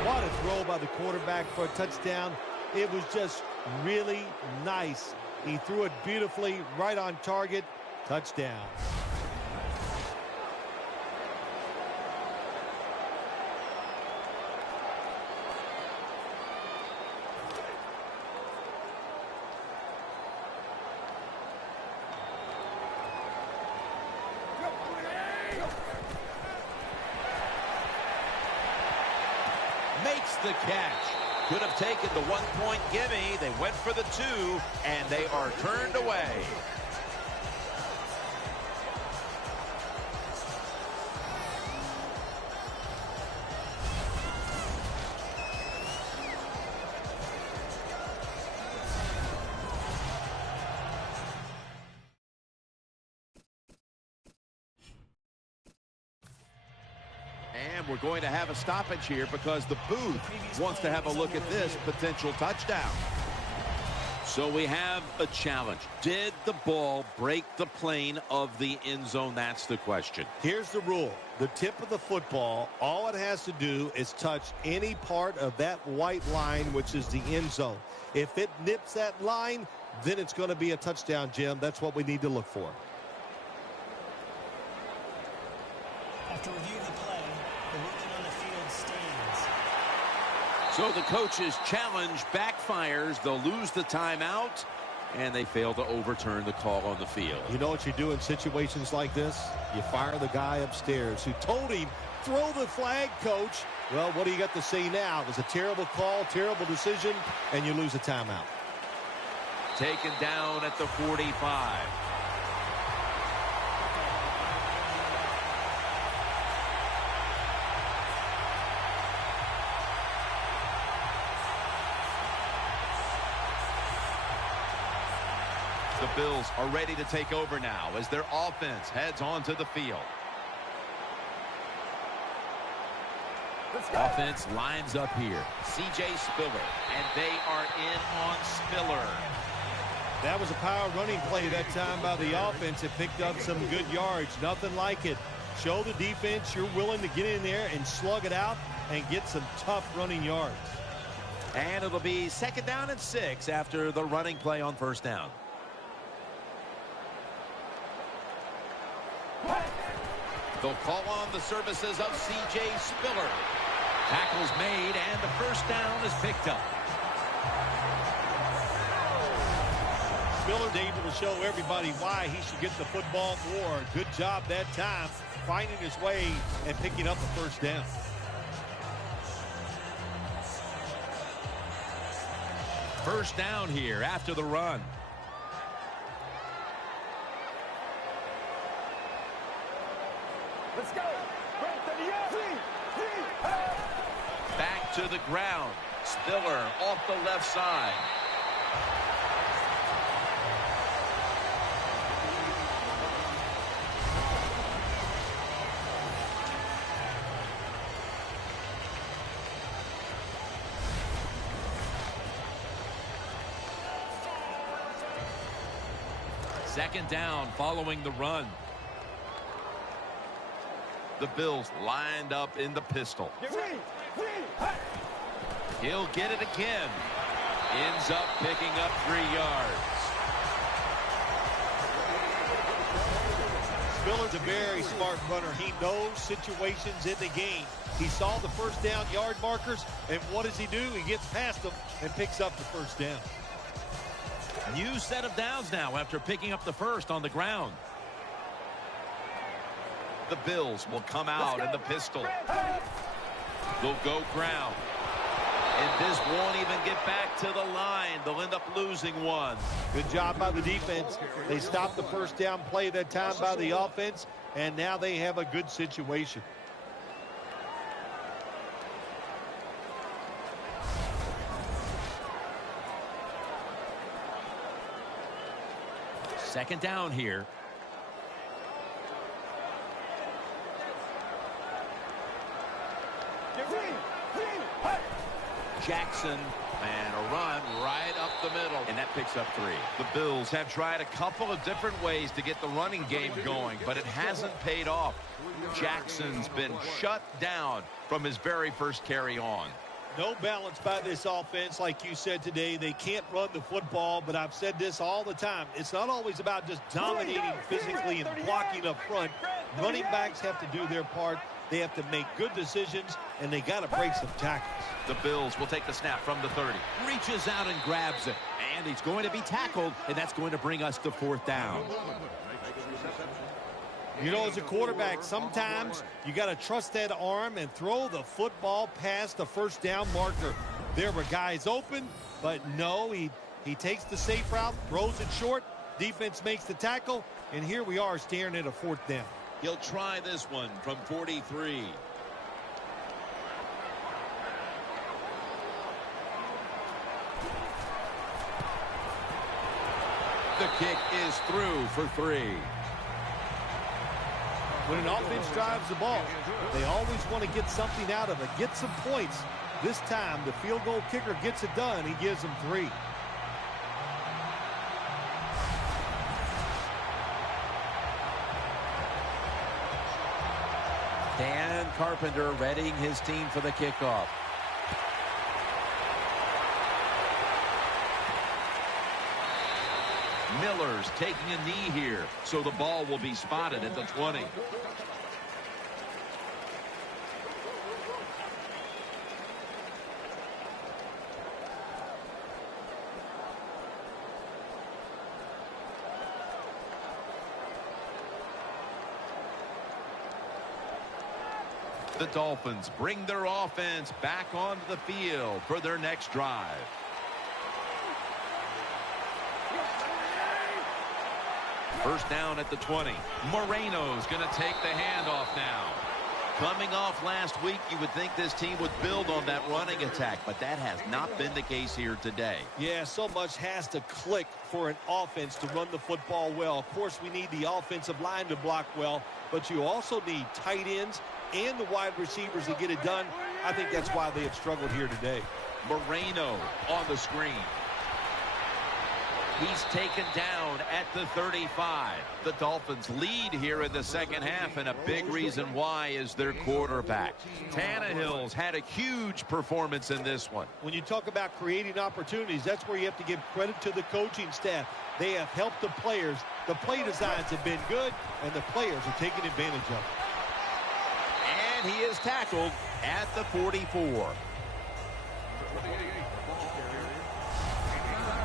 What a throw by the quarterback for a touchdown. It was just really nice. He threw it beautifully, right on target. Touchdown. Makes the catch. Could have taken the 1-point gimme. They went for the 2, and they are turned away. And we're going to have a stoppage here because the booth wants to have a look at this potential touchdown. So we have a challenge. Did the ball break the plane of the end zone? That's the question. Here's the rule. The tip of the football, all it has to do is touch any part of that white line, which is the end zone. If it nips that line, then it's going to be a touchdown, Jim. That's what we need to look for. After reviewing the play, the ruling on the field stands. So the coach's challenge backfires. They'll lose the timeout, and they fail to overturn the call on the field. You know what you do in situations like this? You fire the guy upstairs who told him, throw the flag, coach. Well, what do you got to say now? It was a terrible call, terrible decision, and you lose a timeout. Taken down at the 45. The Bills are ready to take over now as their offense heads onto the field. Offense lines up here. C.J. Spiller, and they are in on Spiller. That was a power running play that time by the offense. It picked up some good yards. Nothing like it. Show the defense you're willing to get in there and slug it out and get some tough running yards. And it'll be 2nd down and 6 after the running play on 1st down. They'll call on the services of C.J. Spiller. Tackle's made, and the 1st down is picked up. Spiller's able to show everybody why he should get the football more. Good job that time, finding his way and picking up the 1st down. First down here after the run. Let's go. Red 38. Back to the ground. Spiller off the left side. Second down following the run. The Bills lined up in the pistol. He'll get it again. Ends up picking up 3 yards. Spiller's a very smart runner. He knows situations in the game. He saw the 1st down yard markers, and what does he do? He gets past them and picks up the 1st down. New set of downs now after picking up the 1st on the ground. The Bills will come out in the pistol. They'll go ground. And this won't even get back to the line. They'll end up losing one. Good job by the defense. They stopped the 1st down play that time by the offense, and now they have a good situation. Second down here. Jackson, and a run right up the middle, and that picks up 3. The Bills have tried a couple of different ways to get the running game going, but it hasn't paid off. Jackson's been shut down from his very first carry on. No balance by this offense, like you said today. They can't run the football, but I've said this all the time. It's not always about just dominating physically and blocking up front. Running backs have to do their part. They have to make good decisions, and they got to break some tackles. The Bills will take the snap from the 30. Reaches out and grabs it. And he's going to be tackled, and that's going to bring us to 4th down. You know, as a quarterback, sometimes you got to trust that arm and throw the football past the 1st down marker. There were guys open, but no, he takes the safe route, throws it short. Defense makes the tackle, and here we are staring at a 4th down. He'll try this one from 43. The kick is through for 3. When an offense drives the ball, they always want to get something out of it, get some points. This time, the field goal kicker gets it done. He gives them 3. Carpenter readying his team for the kickoff. Miller's taking a knee here, so the ball will be spotted at the 20. The Dolphins bring their offense back onto the field for their next drive. First down at the 20. Moreno's going to take the handoff now. Coming off last week, you would think this team would build on that running attack, but that has not been the case here today. Yeah, so much has to click for an offense to run the football well. Of course, we need the offensive line to block well, but you also need tight ends and the wide receivers to get it done. I think that's why they have struggled here today. Moreno on the screen. He's taken down at the 35. The Dolphins lead here in the second half, and a big reason why is their quarterback. Tannehill's had a huge performance in this one. When you talk about creating opportunities, that's where you have to give credit to the coaching staff. They have helped the players. The play designs have been good, and the players are taking advantage of it. And he is tackled at the 44.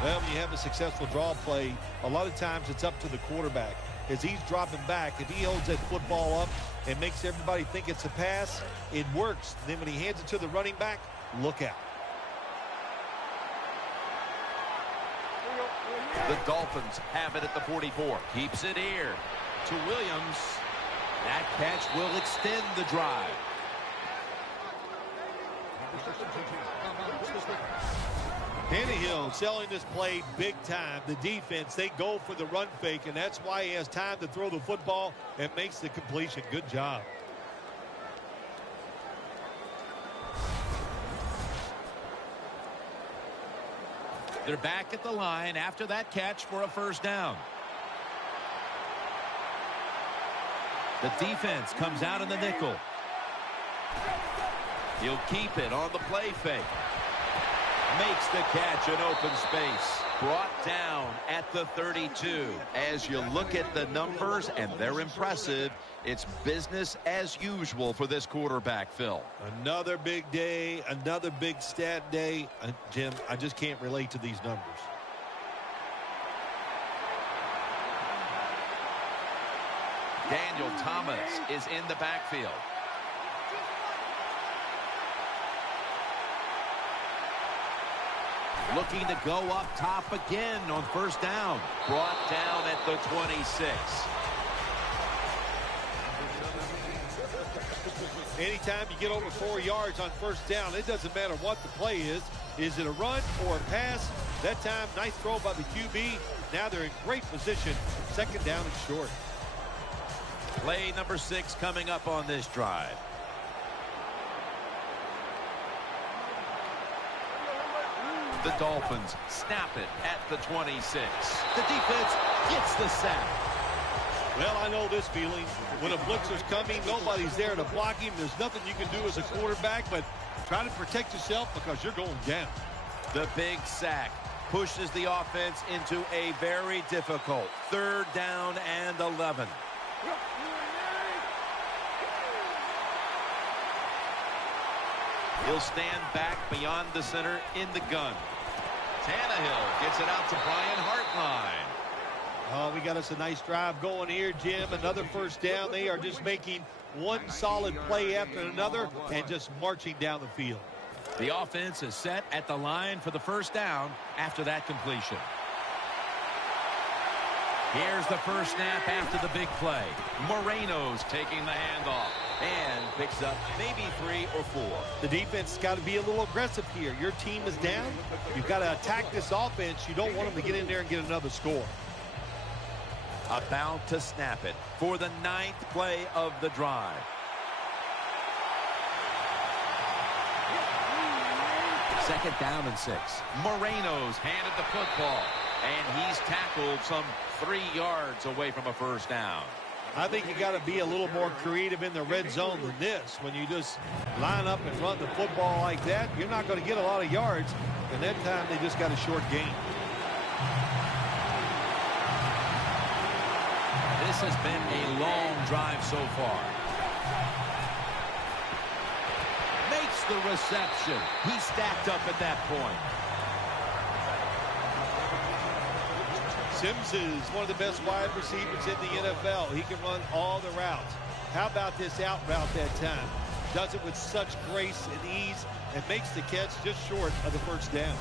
Well, when you have a successful draw play, a lot of times it's up to the quarterback. As he's dropping back, if he holds that football up and makes everybody think it's a pass, it works. Then when he hands it to the running back, look out. The Dolphins have it at the 44. Keeps it here to Williams. That catch will extend the drive. Tannehill selling this play big time. The defense, they go for the run fake, and that's why he has time to throw the football and makes the completion. Good job. They're back at the line after that catch for a first down. The defense comes out in the nickel. He'll keep it on the play fake. Makes the catch in open space. Brought down at the 32. As you look at the numbers, and they're impressive, it's business as usual for this quarterback, Phil. Another big day, another big stat day. Jim, I just can't relate to these numbers. Daniel Thomas is in the backfield. Looking to go up top again on first down. Brought down at the 26. Anytime you get over 4 yards on first down, it doesn't matter what the play is. Is it a run or a pass? That time, nice throw by the QB. Now they're in great position. Second down and short. Play number 6 coming up on this drive. The Dolphins snap it at the 26. The defense gets the sack. Well, I know this feeling. When a blitzer's coming, nobody's there to block him. There's nothing you can do as a quarterback, but try to protect yourself because you're going down. The big sack pushes the offense into a very difficult third down and 11. He'll stand back beyond the center in the gun. Tannehill gets it out to Brian Hartline. Oh, we got us a nice drive going here, Jim. Another first down. They are just making one solid play after another and just marching down the field. The offense is set at the line for the first down after that completion. Here's the first snap after the big play. Moreno's taking the handoff and picks up maybe 3 or 4. The defense has got to be a little aggressive here. Your team is down. You've got to attack this offense. You don't want them to get in there and get another score. About to snap it for the 9th play of the drive. Second down and 6. Moreno's handed the football, and he's tackled some 3 yards away from a first down. I think you got to be a little more creative in the red zone than this. When you just line up and run the football like that, you're not going to get a lot of yards. And that time they just got a short gain. This has been a long drive so far. Makes the reception. He stacked up at that point. Sims is one of the best wide receivers in the NFL. He can run all the routes. How about this out route that time? Does it with such grace and ease and makes the catch just short of the first down.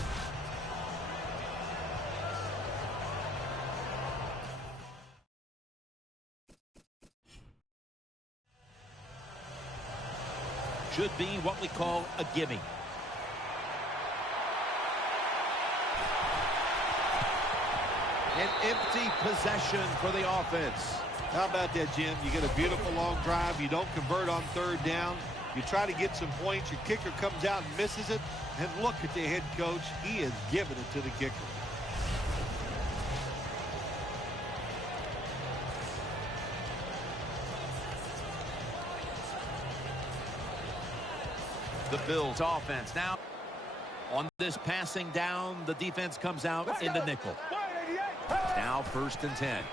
Should be what we call a gimme. An empty possession for the offense. How about that, Jim? You get a beautiful long drive. You don't convert on third down. You try to get some points. Your kicker comes out and misses it. And look at the head coach. He is giving it to the kicker. The Bills offense now on this passing down. The defense comes out in the nickel. Now 1st and 10.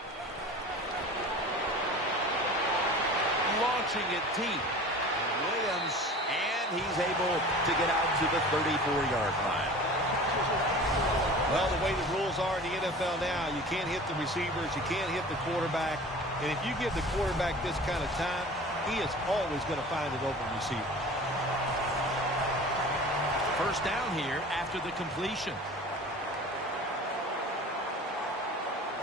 Launching it deep. Williams, and he's able to get out to the 34-yard line. Well, the way the rules are in the NFL now, you can't hit the receivers, you can't hit the quarterback. And if you give the quarterback this kind of time, he is always going to find an open receiver. First down here after the completion.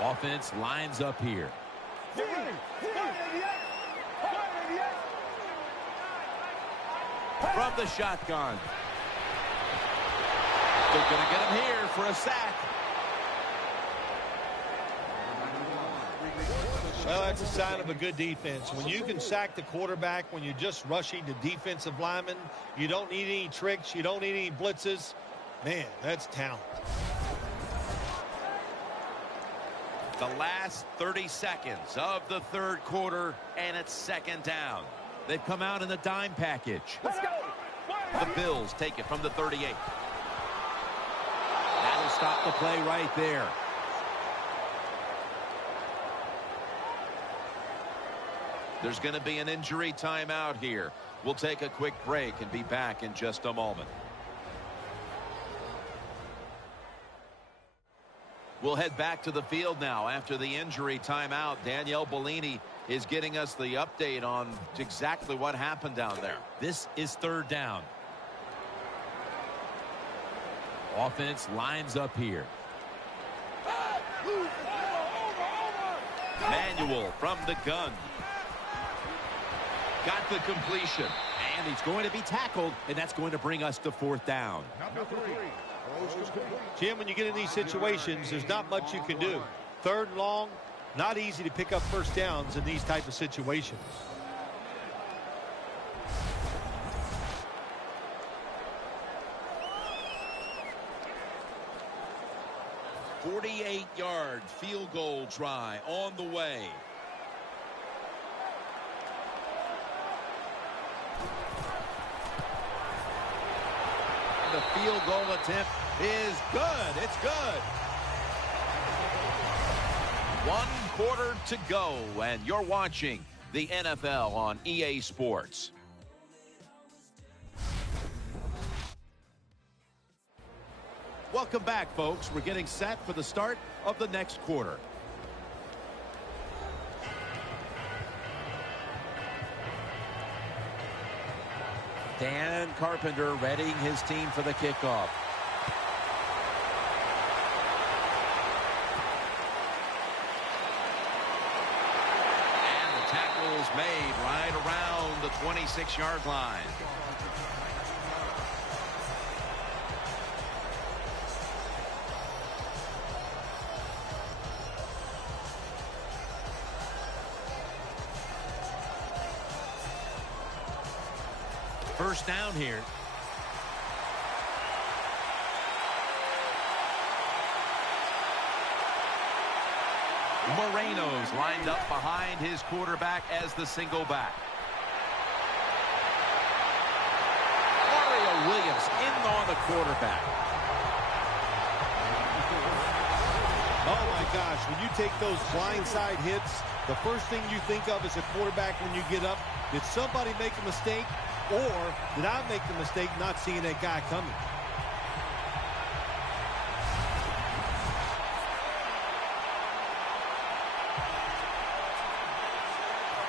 Offense lines up here. From the shotgun. They're going to get him here for a sack. Well, that's a sign of a good defense. When you can sack the quarterback, when you're just rushing the defensive lineman, you don't need any tricks, you don't need any blitzes. Man, that's talent. The last 30 seconds of the third quarter, and it's 2nd down. They've come out in the dime package. Let's go. The Bills take it from the 38. That'll stop the play right there. There's going to be an injury timeout here. We'll take a quick break and be back in just a moment. We'll head back to the field now after the injury timeout. Danielle Bellini is getting us the update on exactly what happened down there. This is 3rd down. Offense lines up here. Manuel from the gun. Got the completion. And he's going to be tackled, and that's going to bring us to 4th down. Jim, when you get in these situations, there's not much you can do. 3rd and long, not easy to pick up first downs in these type of situations. "48-yard field goal try on the way." The field goal attempt is good. It's good. 1 quarter to go, and you're watching the NFL on EA Sports. Welcome back, folks. We're getting set for the start of the next quarter. Dan Carpenter readying his team for the kickoff. And the tackle is made right around the 26-yard line. First down here. Moreno's lined up behind his quarterback as the single back. Mario Williams in on the quarterback. Oh, my gosh. When you take those blindside hits, the first thing you think of as a quarterback when you get up, did somebody make a mistake, or did I make the mistake not seeing that guy coming?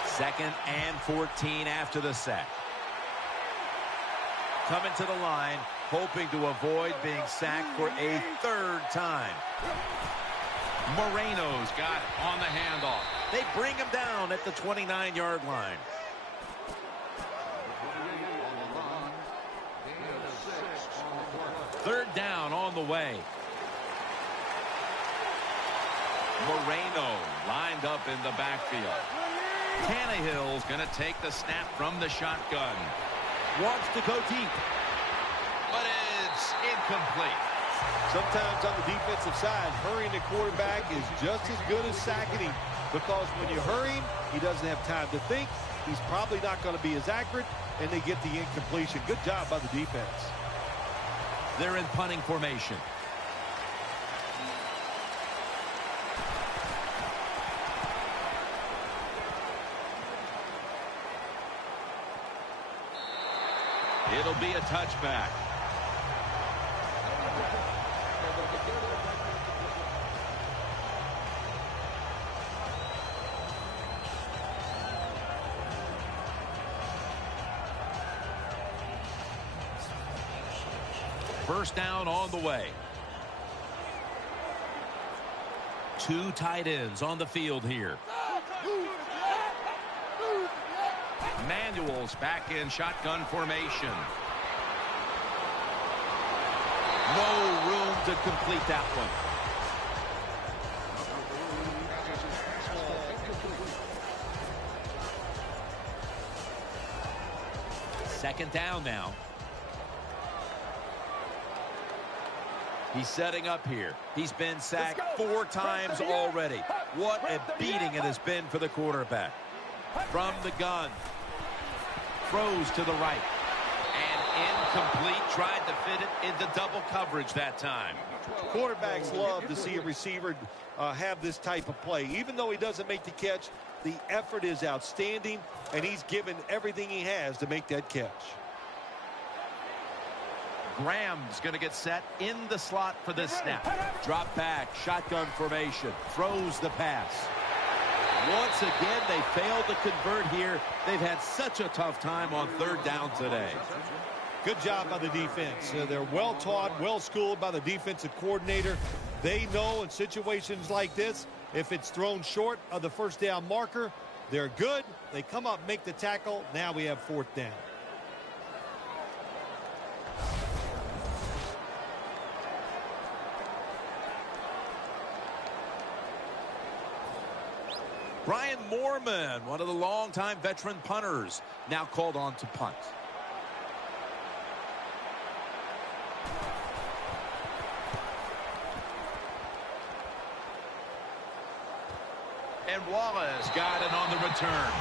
Second and 14 after the sack. Coming to the line, hoping to avoid being sacked for a third time. Moreno's got it on the handoff. They bring him down at the 29-yard line. Third down on the way. Moreno lined up in the backfield. Tannehill's going to take the snap from the shotgun. Wants to go deep, but it's incomplete. Sometimes on the defensive side, hurrying the quarterback is just as good as sacking him, because when you hurry him, he doesn't have time to think. He's probably not going to be as accurate, and they get the incompletion. Good job by the defense. They're in punting formation. It'll be a touchback. First down on the way. Two tight ends on the field here. Manuel's back in shotgun formation. No room to complete that one. Second down now. He's setting up here. He's been sacked 4 times already. What a beating it has been for the quarterback. From the gun. Throws to the right. And incomplete. Tried to fit it into double coverage that time. Quarterbacks love to see a receiver have this type of play. Even though he doesn't make the catch, the effort is outstanding, and he's given everything he has to make that catch. Graham's going to get set in the slot for this snap. Drop back, shotgun formation, throws the pass. Once again, they failed to convert here. They've had such a tough time on third down today. Good job by the defense. They're well taught, well schooled by the defensive coordinator. They know in situations like this, if it's thrown short of the first down marker, they're good. They come up, make the tackle. Now we have fourth down. Brian Moorman, one of the longtime veteran punters, now called on to punt. And Wallace got it on the return.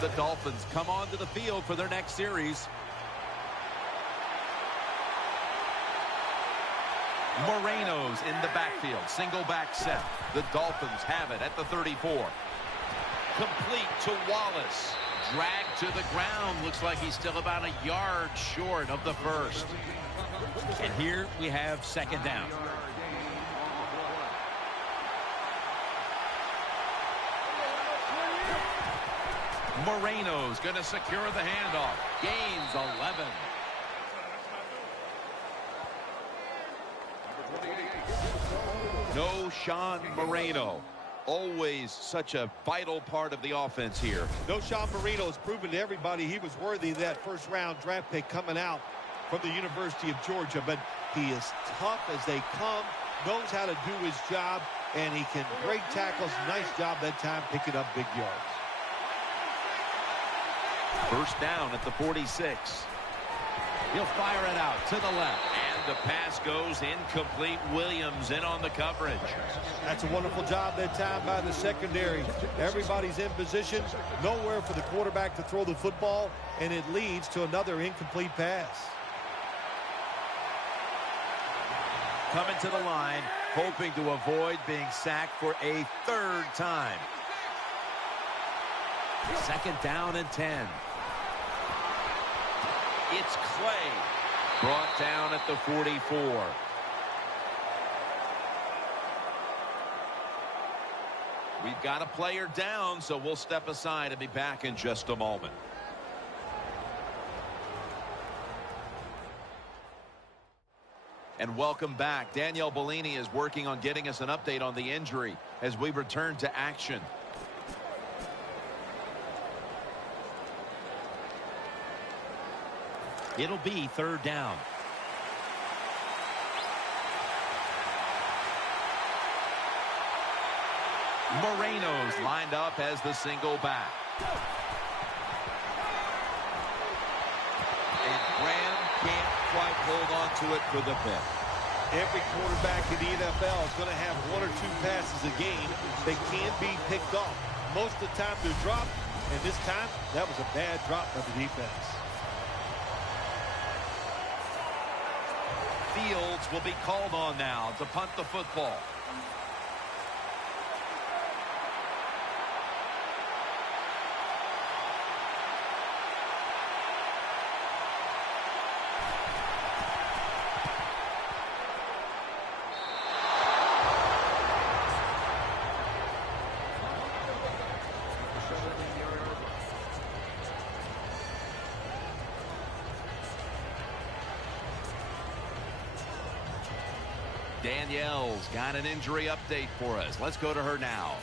The Dolphins come onto the field for their next series. Moreno's in the backfield. Single back set. The Dolphins have it at the 34. Complete to Wallace. Dragged to the ground. Looks like he's still about a yard short of the first. And here we have second down. Moreno's going to secure the handoff. Gains 11. No Sean Moreno. Always such a vital part of the offense here. No Sean Moreno has proven to everybody he was worthy of that first-round draft pick coming out from the University of Georgia. But He is tough as they come, knows how to do his job, and he can break tackles. Nice job that time picking up big yards. First down at the 46. He'll fire it out to the left. And the pass goes incomplete. Williams in on the coverage. That's a wonderful job that time by the secondary. Everybody's in position. Nowhere for the quarterback to throw the football, and it leads to another incomplete pass. Coming to the line, hoping to avoid being sacked for a third time. Second down and 10. It's Clay. Brought down at the 44. We've got a player down, so we'll step aside and be back in just a moment. And welcome back. Danielle Bellini is working on getting us an update on the injury as we return to action. It'll be third down. Moreno's lined up as the single back. And Graham can't quite hold on to it for the pick. Every quarterback in the NFL is going to have one or two passes a game that can be picked off. Most of the time they're dropped, and this time that was a bad drop by the defense. Fields will be called on now to punt the football. Danielle's got an injury update for us. Let's go to her now.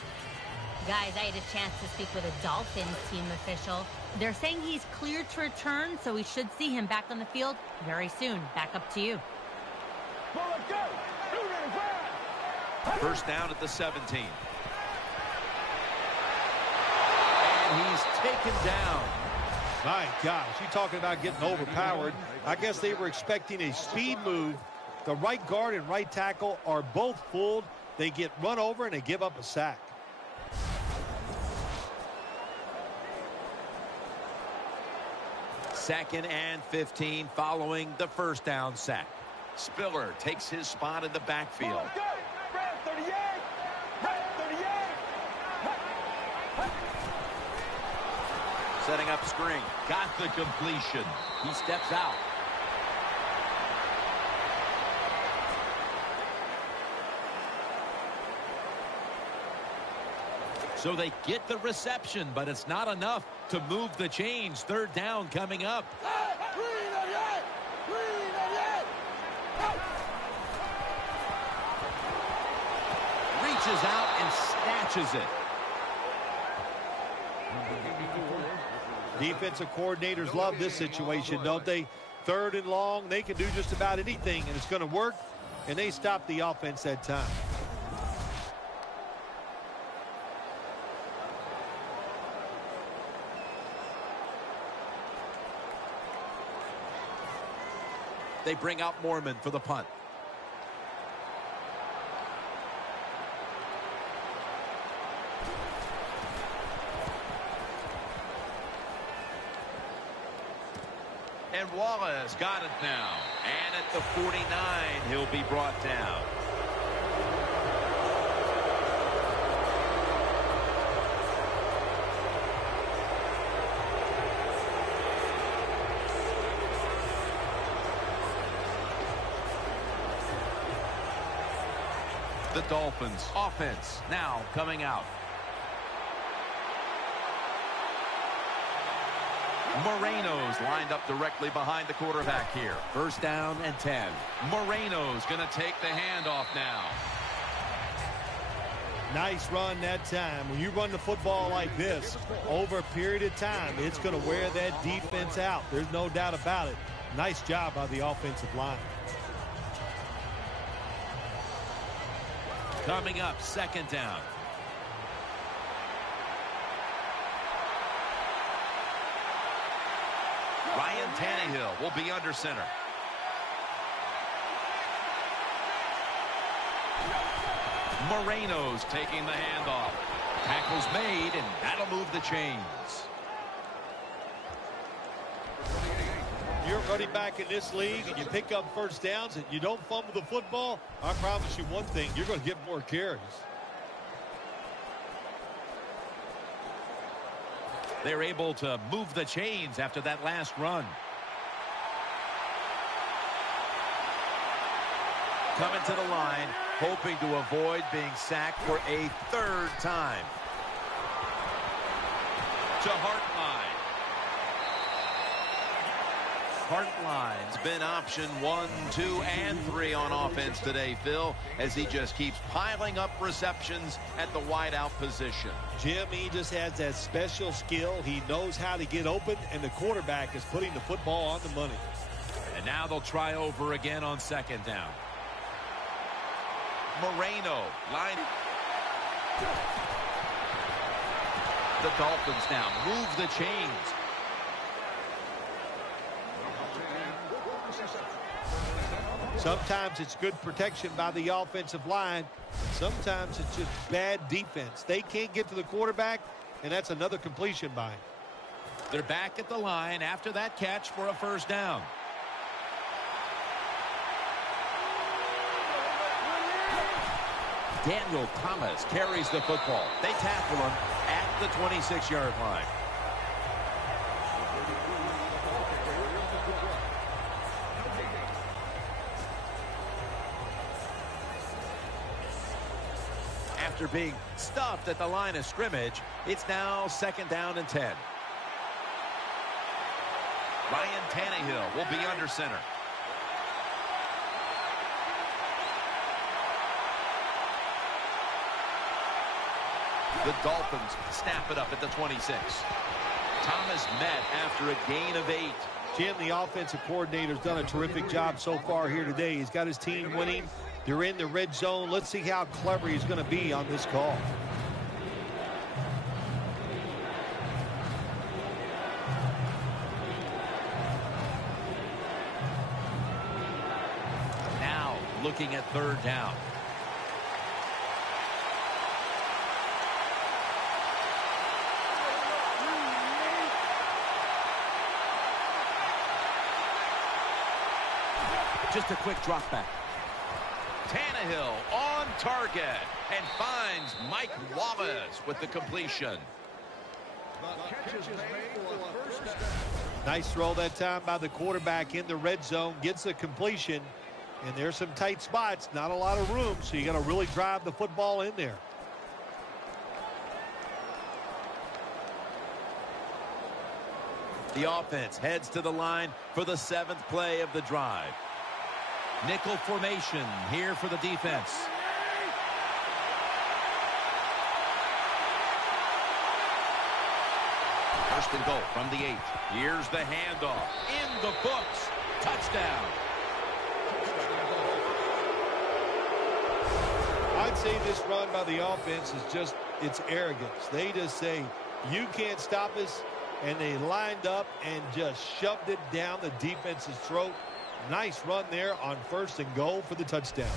Guys, I had a chance to speak with a Dolphins team official. They're saying he's cleared to return, so we should see him back on the field very soon. Back up to you. First down at the 17. And he's taken down. My gosh, you talking about getting overpowered. I guess they were expecting a speed move. The right guard and right tackle are both fooled. They get run over and they give up a sack. Second and 15 following the first down sack. Spiller takes his spot in the backfield. Setting up screen. Got the completion. He steps out. So they get the reception, but it's not enough to move the chains. Third down coming up. Reaches out and snatches it. Defensive coordinators love this situation, don't they? Third and long, they can do just about anything, and it's going to work, and they stop the offense that time. They bring out Mormon for the punt. And Wallace got it now. And at the 49, he'll be brought down. The Dolphins offense now coming out. Moreno's lined up directly behind the quarterback here. First down and 10. Moreno's going to take the handoff now. Nice run that time. When you run the football like this over a period of time, it's going to wear that defense out. There's no doubt about it. Nice job by the offensive line. Coming up, second down. Ryan Tannehill will be under center. Moreno's taking the handoff. Tackle's made, and that'll move the chains. You're running back in this league, and you pick up first downs, and you don't fumble the football. I promise you one thing, you're going to get more carries. They're able to move the chains after that last run. Coming to the line, hoping to avoid being sacked for a third time. To Hartline. Hartline's been option 1, 2, and 3 on offense today, Phil, as he just keeps piling up receptions at the wideout position. Jim, he just has that special skill. He knows how to get open, and the quarterback is putting the football on the money. And now they'll try over again on second down. Moreno line. The Dolphins now move the chains. Sometimes it's good protection by the offensive line. Sometimes it's just bad defense. They can't get to the quarterback, and that's another completion by him. They're back at the line after that catch for a first down. Daniel Thomas carries the football. They tackle him at the 26-yard line. After being stuffed at the line of scrimmage, it's now second down and 10. Ryan Tannehill will be under center. The Dolphins snap it up at the 26. Thomas met after a gain of 8. Jim, the offensive coordinator's done a terrific job so far here today. He's got his team winning. They're in the red zone. Let's see how clever he's going to be on this call. Now looking at third down. Just a quick drop back. Tannehill on target and finds Mike Wallace with the completion. Nice throw that time by the quarterback in the red zone. Gets the completion. And there's some tight spots. Not a lot of room, so you got to really drive the football in there. The offense heads to the line for the 7th play of the drive. Nickel formation here for the defense. First and goal from the 8. Here's the handoff. In the books. Touchdown. I'd say this run by the offense is just, it's arrogance. They just say, you can't stop us, and they lined up and just shoved it down the defense's throat. Nice run there on first and goal for the touchdown.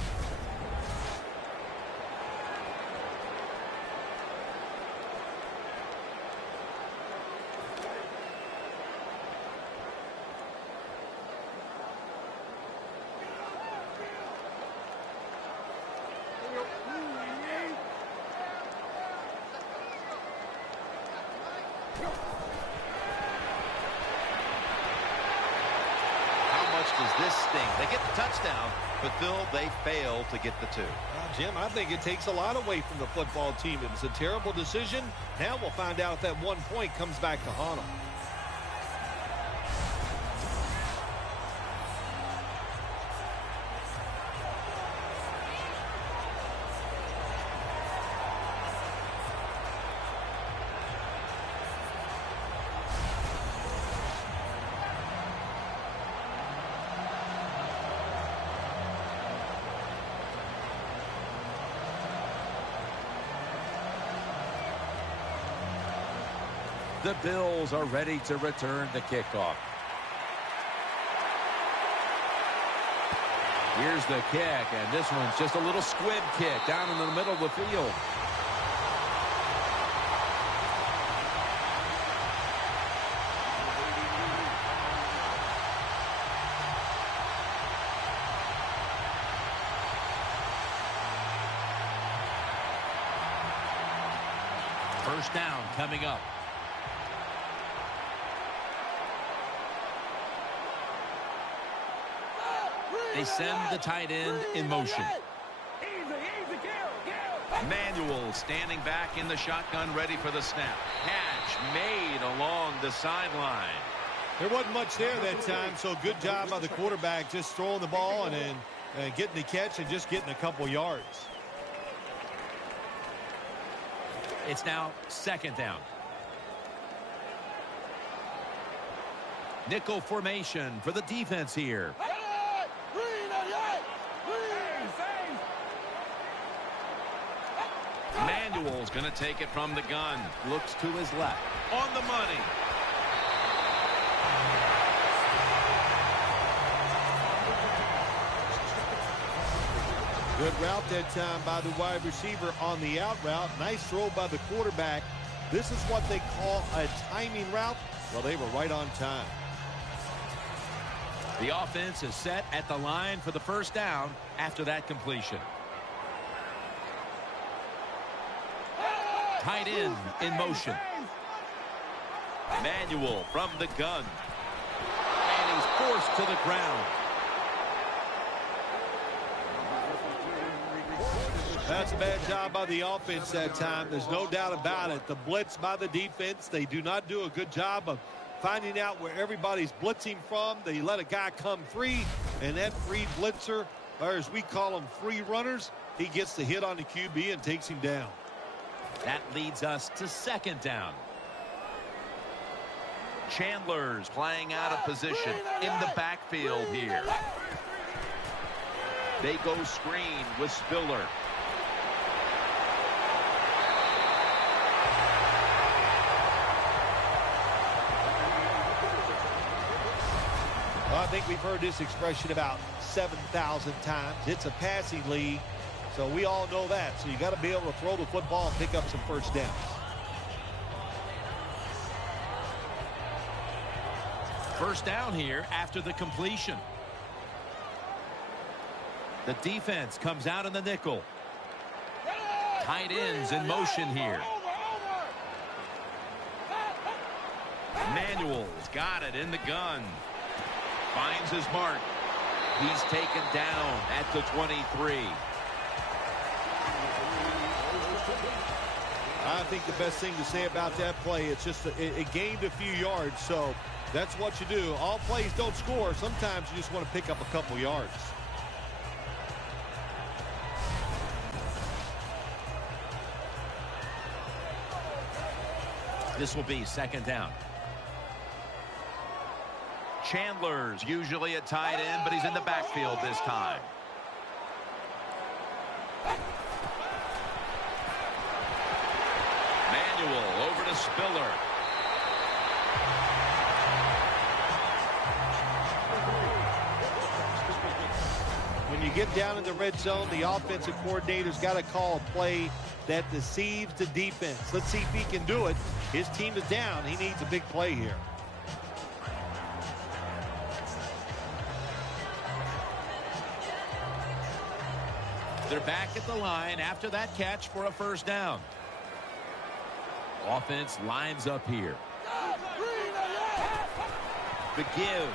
Does this sting? They get the touchdown, but Phil, they fail to get the 2. Jim, I think it takes a lot away from the football team. It was a terrible decision. Now we'll find out if that 1 point comes back to haunt them. The Bills are ready to return the kickoff. Here's the kick, and this one's just a little squib kick down in the middle of the field. First down coming up. They send the tight end in motion. Manuel standing back in the shotgun, ready for the snap. Catch made along the sideline. There wasn't much there that time, so good job by the quarterback just throwing the ball and then getting the catch and just getting a couple yards. It's now second down. Nickel formation for the defense here. Manuel's going to take it from the gun. Looks to his left. On the money. Good route that time by the wide receiver on the out route. Nice throw by the quarterback. This is what they call a timing route. Well, they were right on time. The offense is set at the line for the first down after that completion. Tight end in motion. Manuel from the gun. And he's forced to the ground. That's a bad job by the offense that time. There's no doubt about it. The blitz by the defense, they do not do a good job of finding out where everybody's blitzing from. They let a guy come free, and that free blitzer, or as we call them, free runners, he gets the hit on the QB and takes him down. That leads us to second down. Chandler's playing out of position in the backfield here. They go screen with Spiller. Well, I think we've heard this expression about 7,000 times. It's a passing league, so we all know that. So you got to be able to throw the football and pick up some first downs. First down here after the completion. The defense comes out in the nickel. Tight ends in motion here. Manuel's got it in the gun. Finds his mark. He's taken down at the 23. I think the best thing to say about that play, it's just it gained a few yards, so that's what you do. All plays don't score. Sometimes you just want to pick up a couple yards. This will be second down. Chandler's usually a tight end, but he's in the backfield this time. Manuel over to Spiller. When you get down in the red zone, the offensive coordinator's got to call a play that deceives the defense. Let's see if he can do it. His team is down. He needs a big play here. They're back at the line after that catch for a first down. Offense lines up here. The give.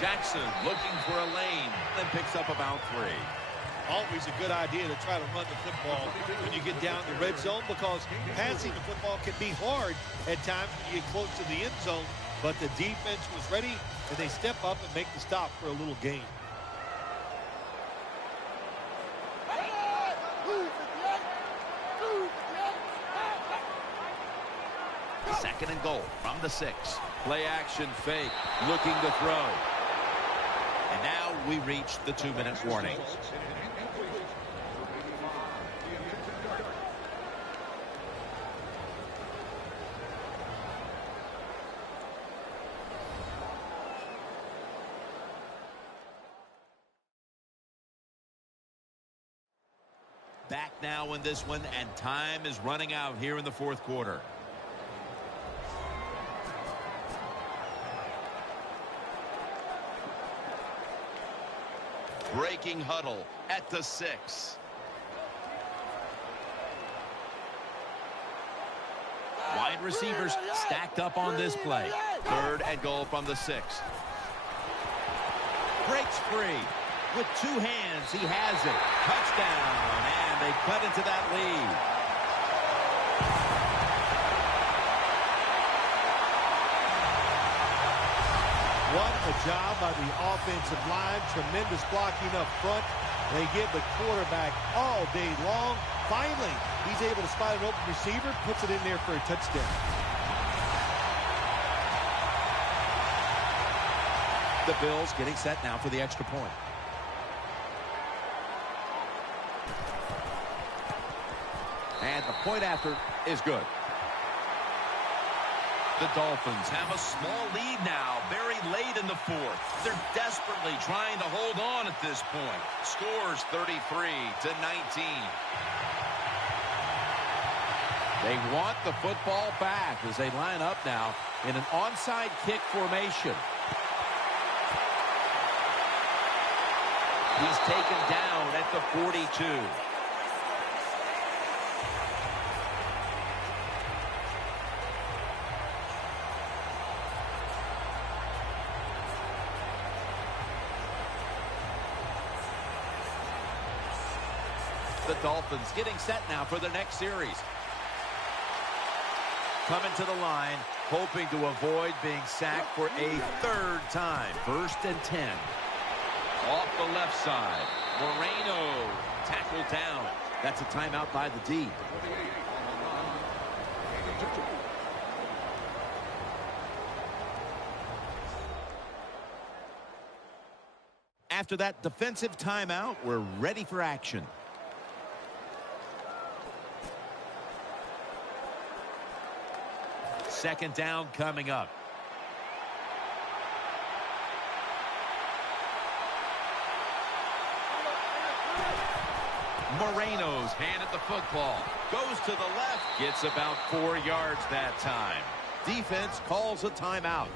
Jackson looking for a lane, then picks up about 3. Always a good idea to try to run the football when you get down the red zone, because passing the football can be hard at times when you get close to the end zone. But the defense was ready, and they step up and make the stop for a little gain. Second and goal from the 6. Play action fake, looking to throw. And now we reach the 2-minute warning. back now in this one, and time is running out here in the fourth quarter. Breaking huddle at the 6. Wide receivers stacked up on this play. 3rd and goal from the 6. Breaks free. With 2 hands, he has it. Touchdown, and they cut into that lead. What a job by the offensive line. Tremendous blocking up front. They give the quarterback all day long. Finally, he's able to spot an open receiver, puts it in there for a touchdown. The Bills getting set now for the extra point. And the point after is good. The Dolphins have a small lead now, very late in the 4th. They're desperately trying to hold on at this point. Scores 33-19. They want the football back as they line up now in an onside kick formation. He's taken down at the 42. The Dolphins getting set now for the next series. Coming to the line, hoping to avoid being sacked for a 3rd time. 1st and 10. Off the left side, Moreno tackled down. That's a timeout by the D. After that defensive timeout, we're ready for action. Second down coming up. Moreno's hand at the football. Goes to the left. Gets about 4 yards that time. Defense calls a timeout.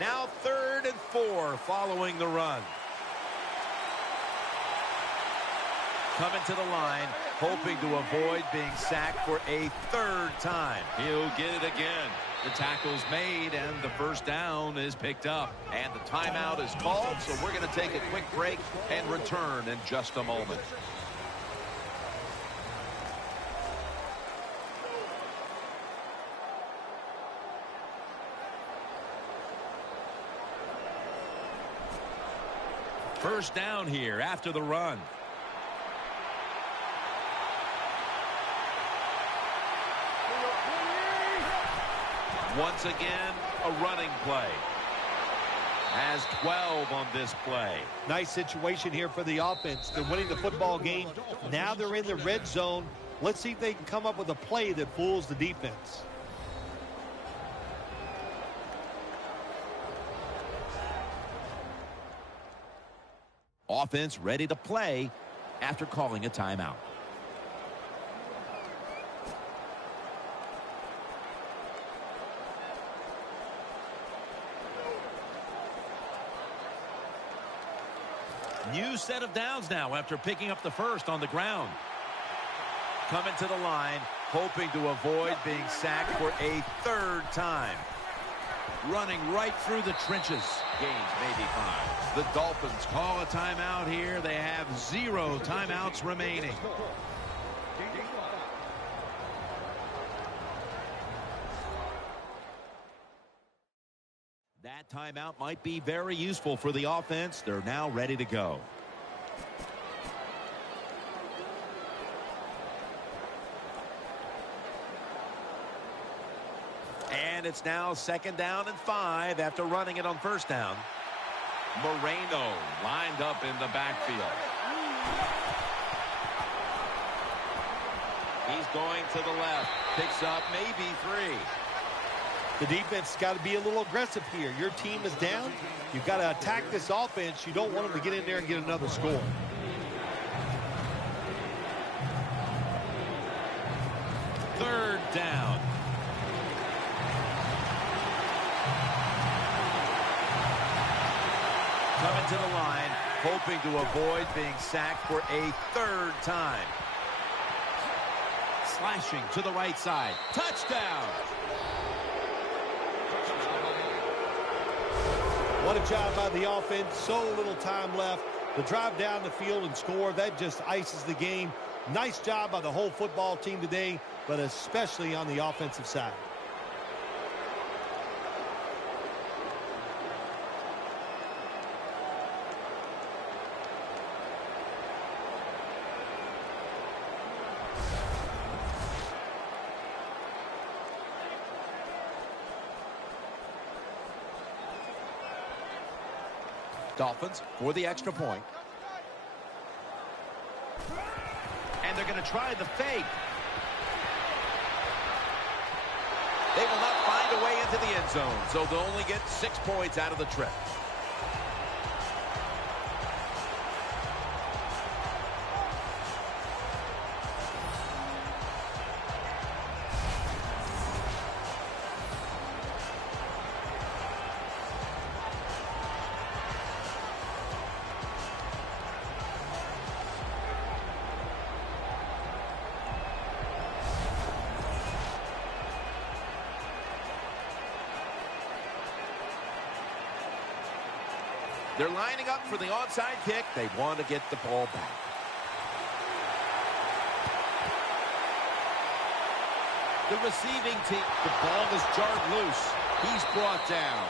Now 3rd and 4 following the run. Coming to the line, hoping to avoid being sacked for a 3rd time. He'll get it again. The tackle's made, and the first down is picked up. And the timeout is called, so we're going to take a quick break and return in just a moment. First down here after the run. Once again, a running play. Has 12 on this play. Nice situation here for the offense. They're winning the football game. Now they're in the red zone. Let's see if they can come up with a play that fools the defense. Offense ready to play after calling a timeout. New set of downs now after picking up the first on the ground. Coming to the line, hoping to avoid being sacked for a 3rd time. Running right through the trenches. Gains maybe 5. The Dolphins call a timeout here. They have 0 timeouts remaining. That timeout might be very useful for the offense. They're now ready to go. And it's now 2nd down and 5 after running it on 1st down. Moreno lined up in the backfield. He's going to the left. Picks up maybe 3. The defense has got to be a little aggressive here. Your team is down. You've got to attack this offense. You don't want them to get in there and get another score. Third down. Coming to the line, hoping to avoid being sacked for a 3rd time. Slashing to the right side. Touchdown! What a job by the offense. So little time left to drive down the field and score. That just ices the game. Nice job by the whole football team today, but especially on the offensive side. Dolphins for the extra point. And they're going to try the fake. They will not find a way into the end zone, so they'll only get 6 points out of the trip. They're lining up for the onside kick. They want to get the ball back. The receiving team, the ball is jarred loose. He's brought down.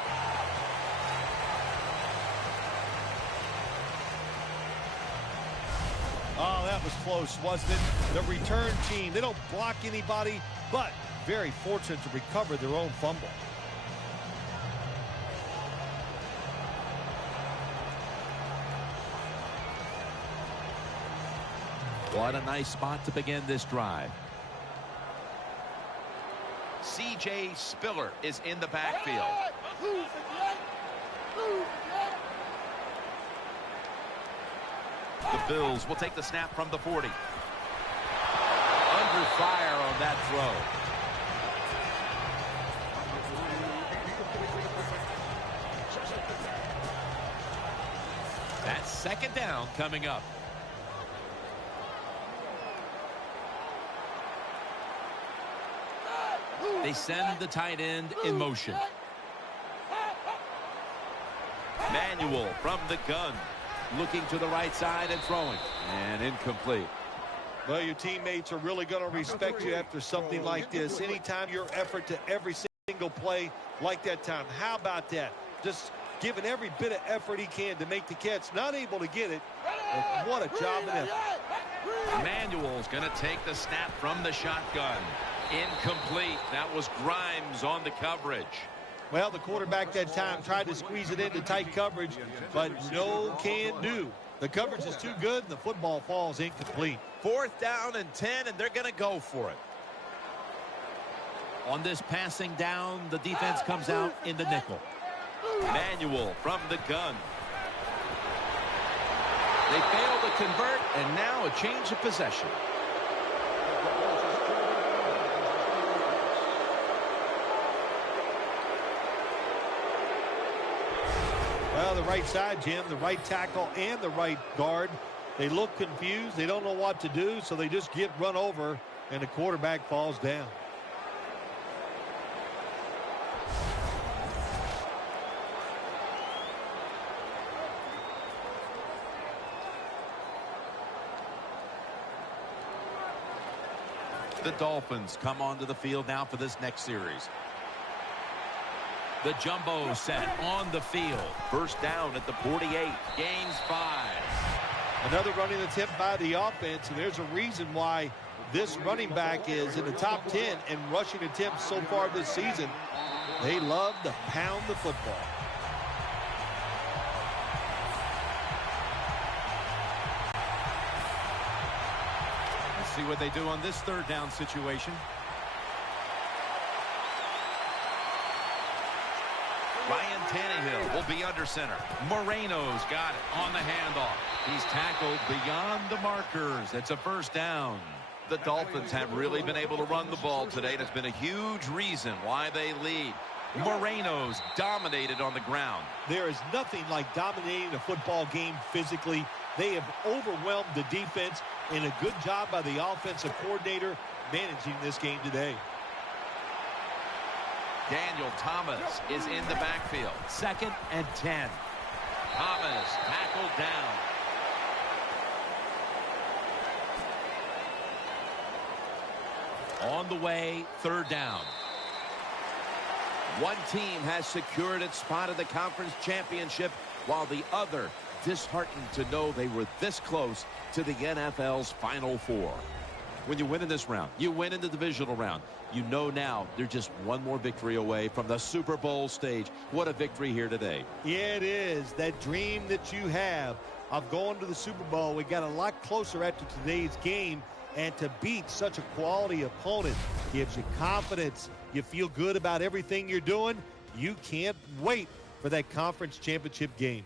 Oh, that was close, wasn't it? The return team, they don't block anybody, but very fortunate to recover their own fumble. What a nice spot to begin this drive. C.J. Spiller is in the backfield. The Bills will take the snap from the 40. Under fire on that throw. That's second down coming up. They send the tight end in motion. Manuel from the gun. Looking to the right side and throwing. And incomplete. Well, your teammates are really going to respect you after something like this. Anytime your effort to every single play like that time. How about that? Just giving every bit of effort he can to make the catch. Not able to get it. But what a job and effort. Manuel's going to take the snap from the shotgun. Incomplete. That was Grimes on the coverage. Well, the quarterback that time tried to squeeze it into tight coverage, but no can do. The coverage is too good, and the football falls incomplete. 4th down and 10, and they're going to go for it. On this passing down, the defense comes out in the nickel. Manuel from the gun. They fail to convert, and now a change of possession. Well, the right side, Jim, the right tackle and the right guard, they look confused. They don't know what to do, so they just get run over, and the quarterback falls down. The Dolphins come onto the field now for this next series. The jumbo set on the field. First down at the 48. Gains 5. Another running attempt by the offense, and there's a reason why this running back is in the top 10 in rushing attempts so far this season. They love to pound the football. See what they do on this third down situation. Ryan Tannehill will be under center. Moreno's got it on the handoff. He's tackled beyond the markers. It's a first down. The Dolphins have really been able to run the ball today, and it's been a huge reason why they lead. Moreno's dominated on the ground. There is nothing like dominating a football game physically. They have overwhelmed the defense, and a good job by the offensive coordinator managing this game today. Daniel Thomas is in the backfield. 2nd and 10. Thomas tackled down. On the way, 3rd down. One team has secured its spot in the conference championship, while the other disheartened to know they were this close to the NFL's Final Four. When you win in this round, you win in the divisional round. You know now they're just one more victory away from the Super Bowl stage. What a victory here today. Yeah, it is. That dream that you have of going to the Super Bowl, we got a lot closer after today's game. And to beat such a quality opponent gives you confidence. You feel good about everything you're doing. You can't wait for that conference championship game.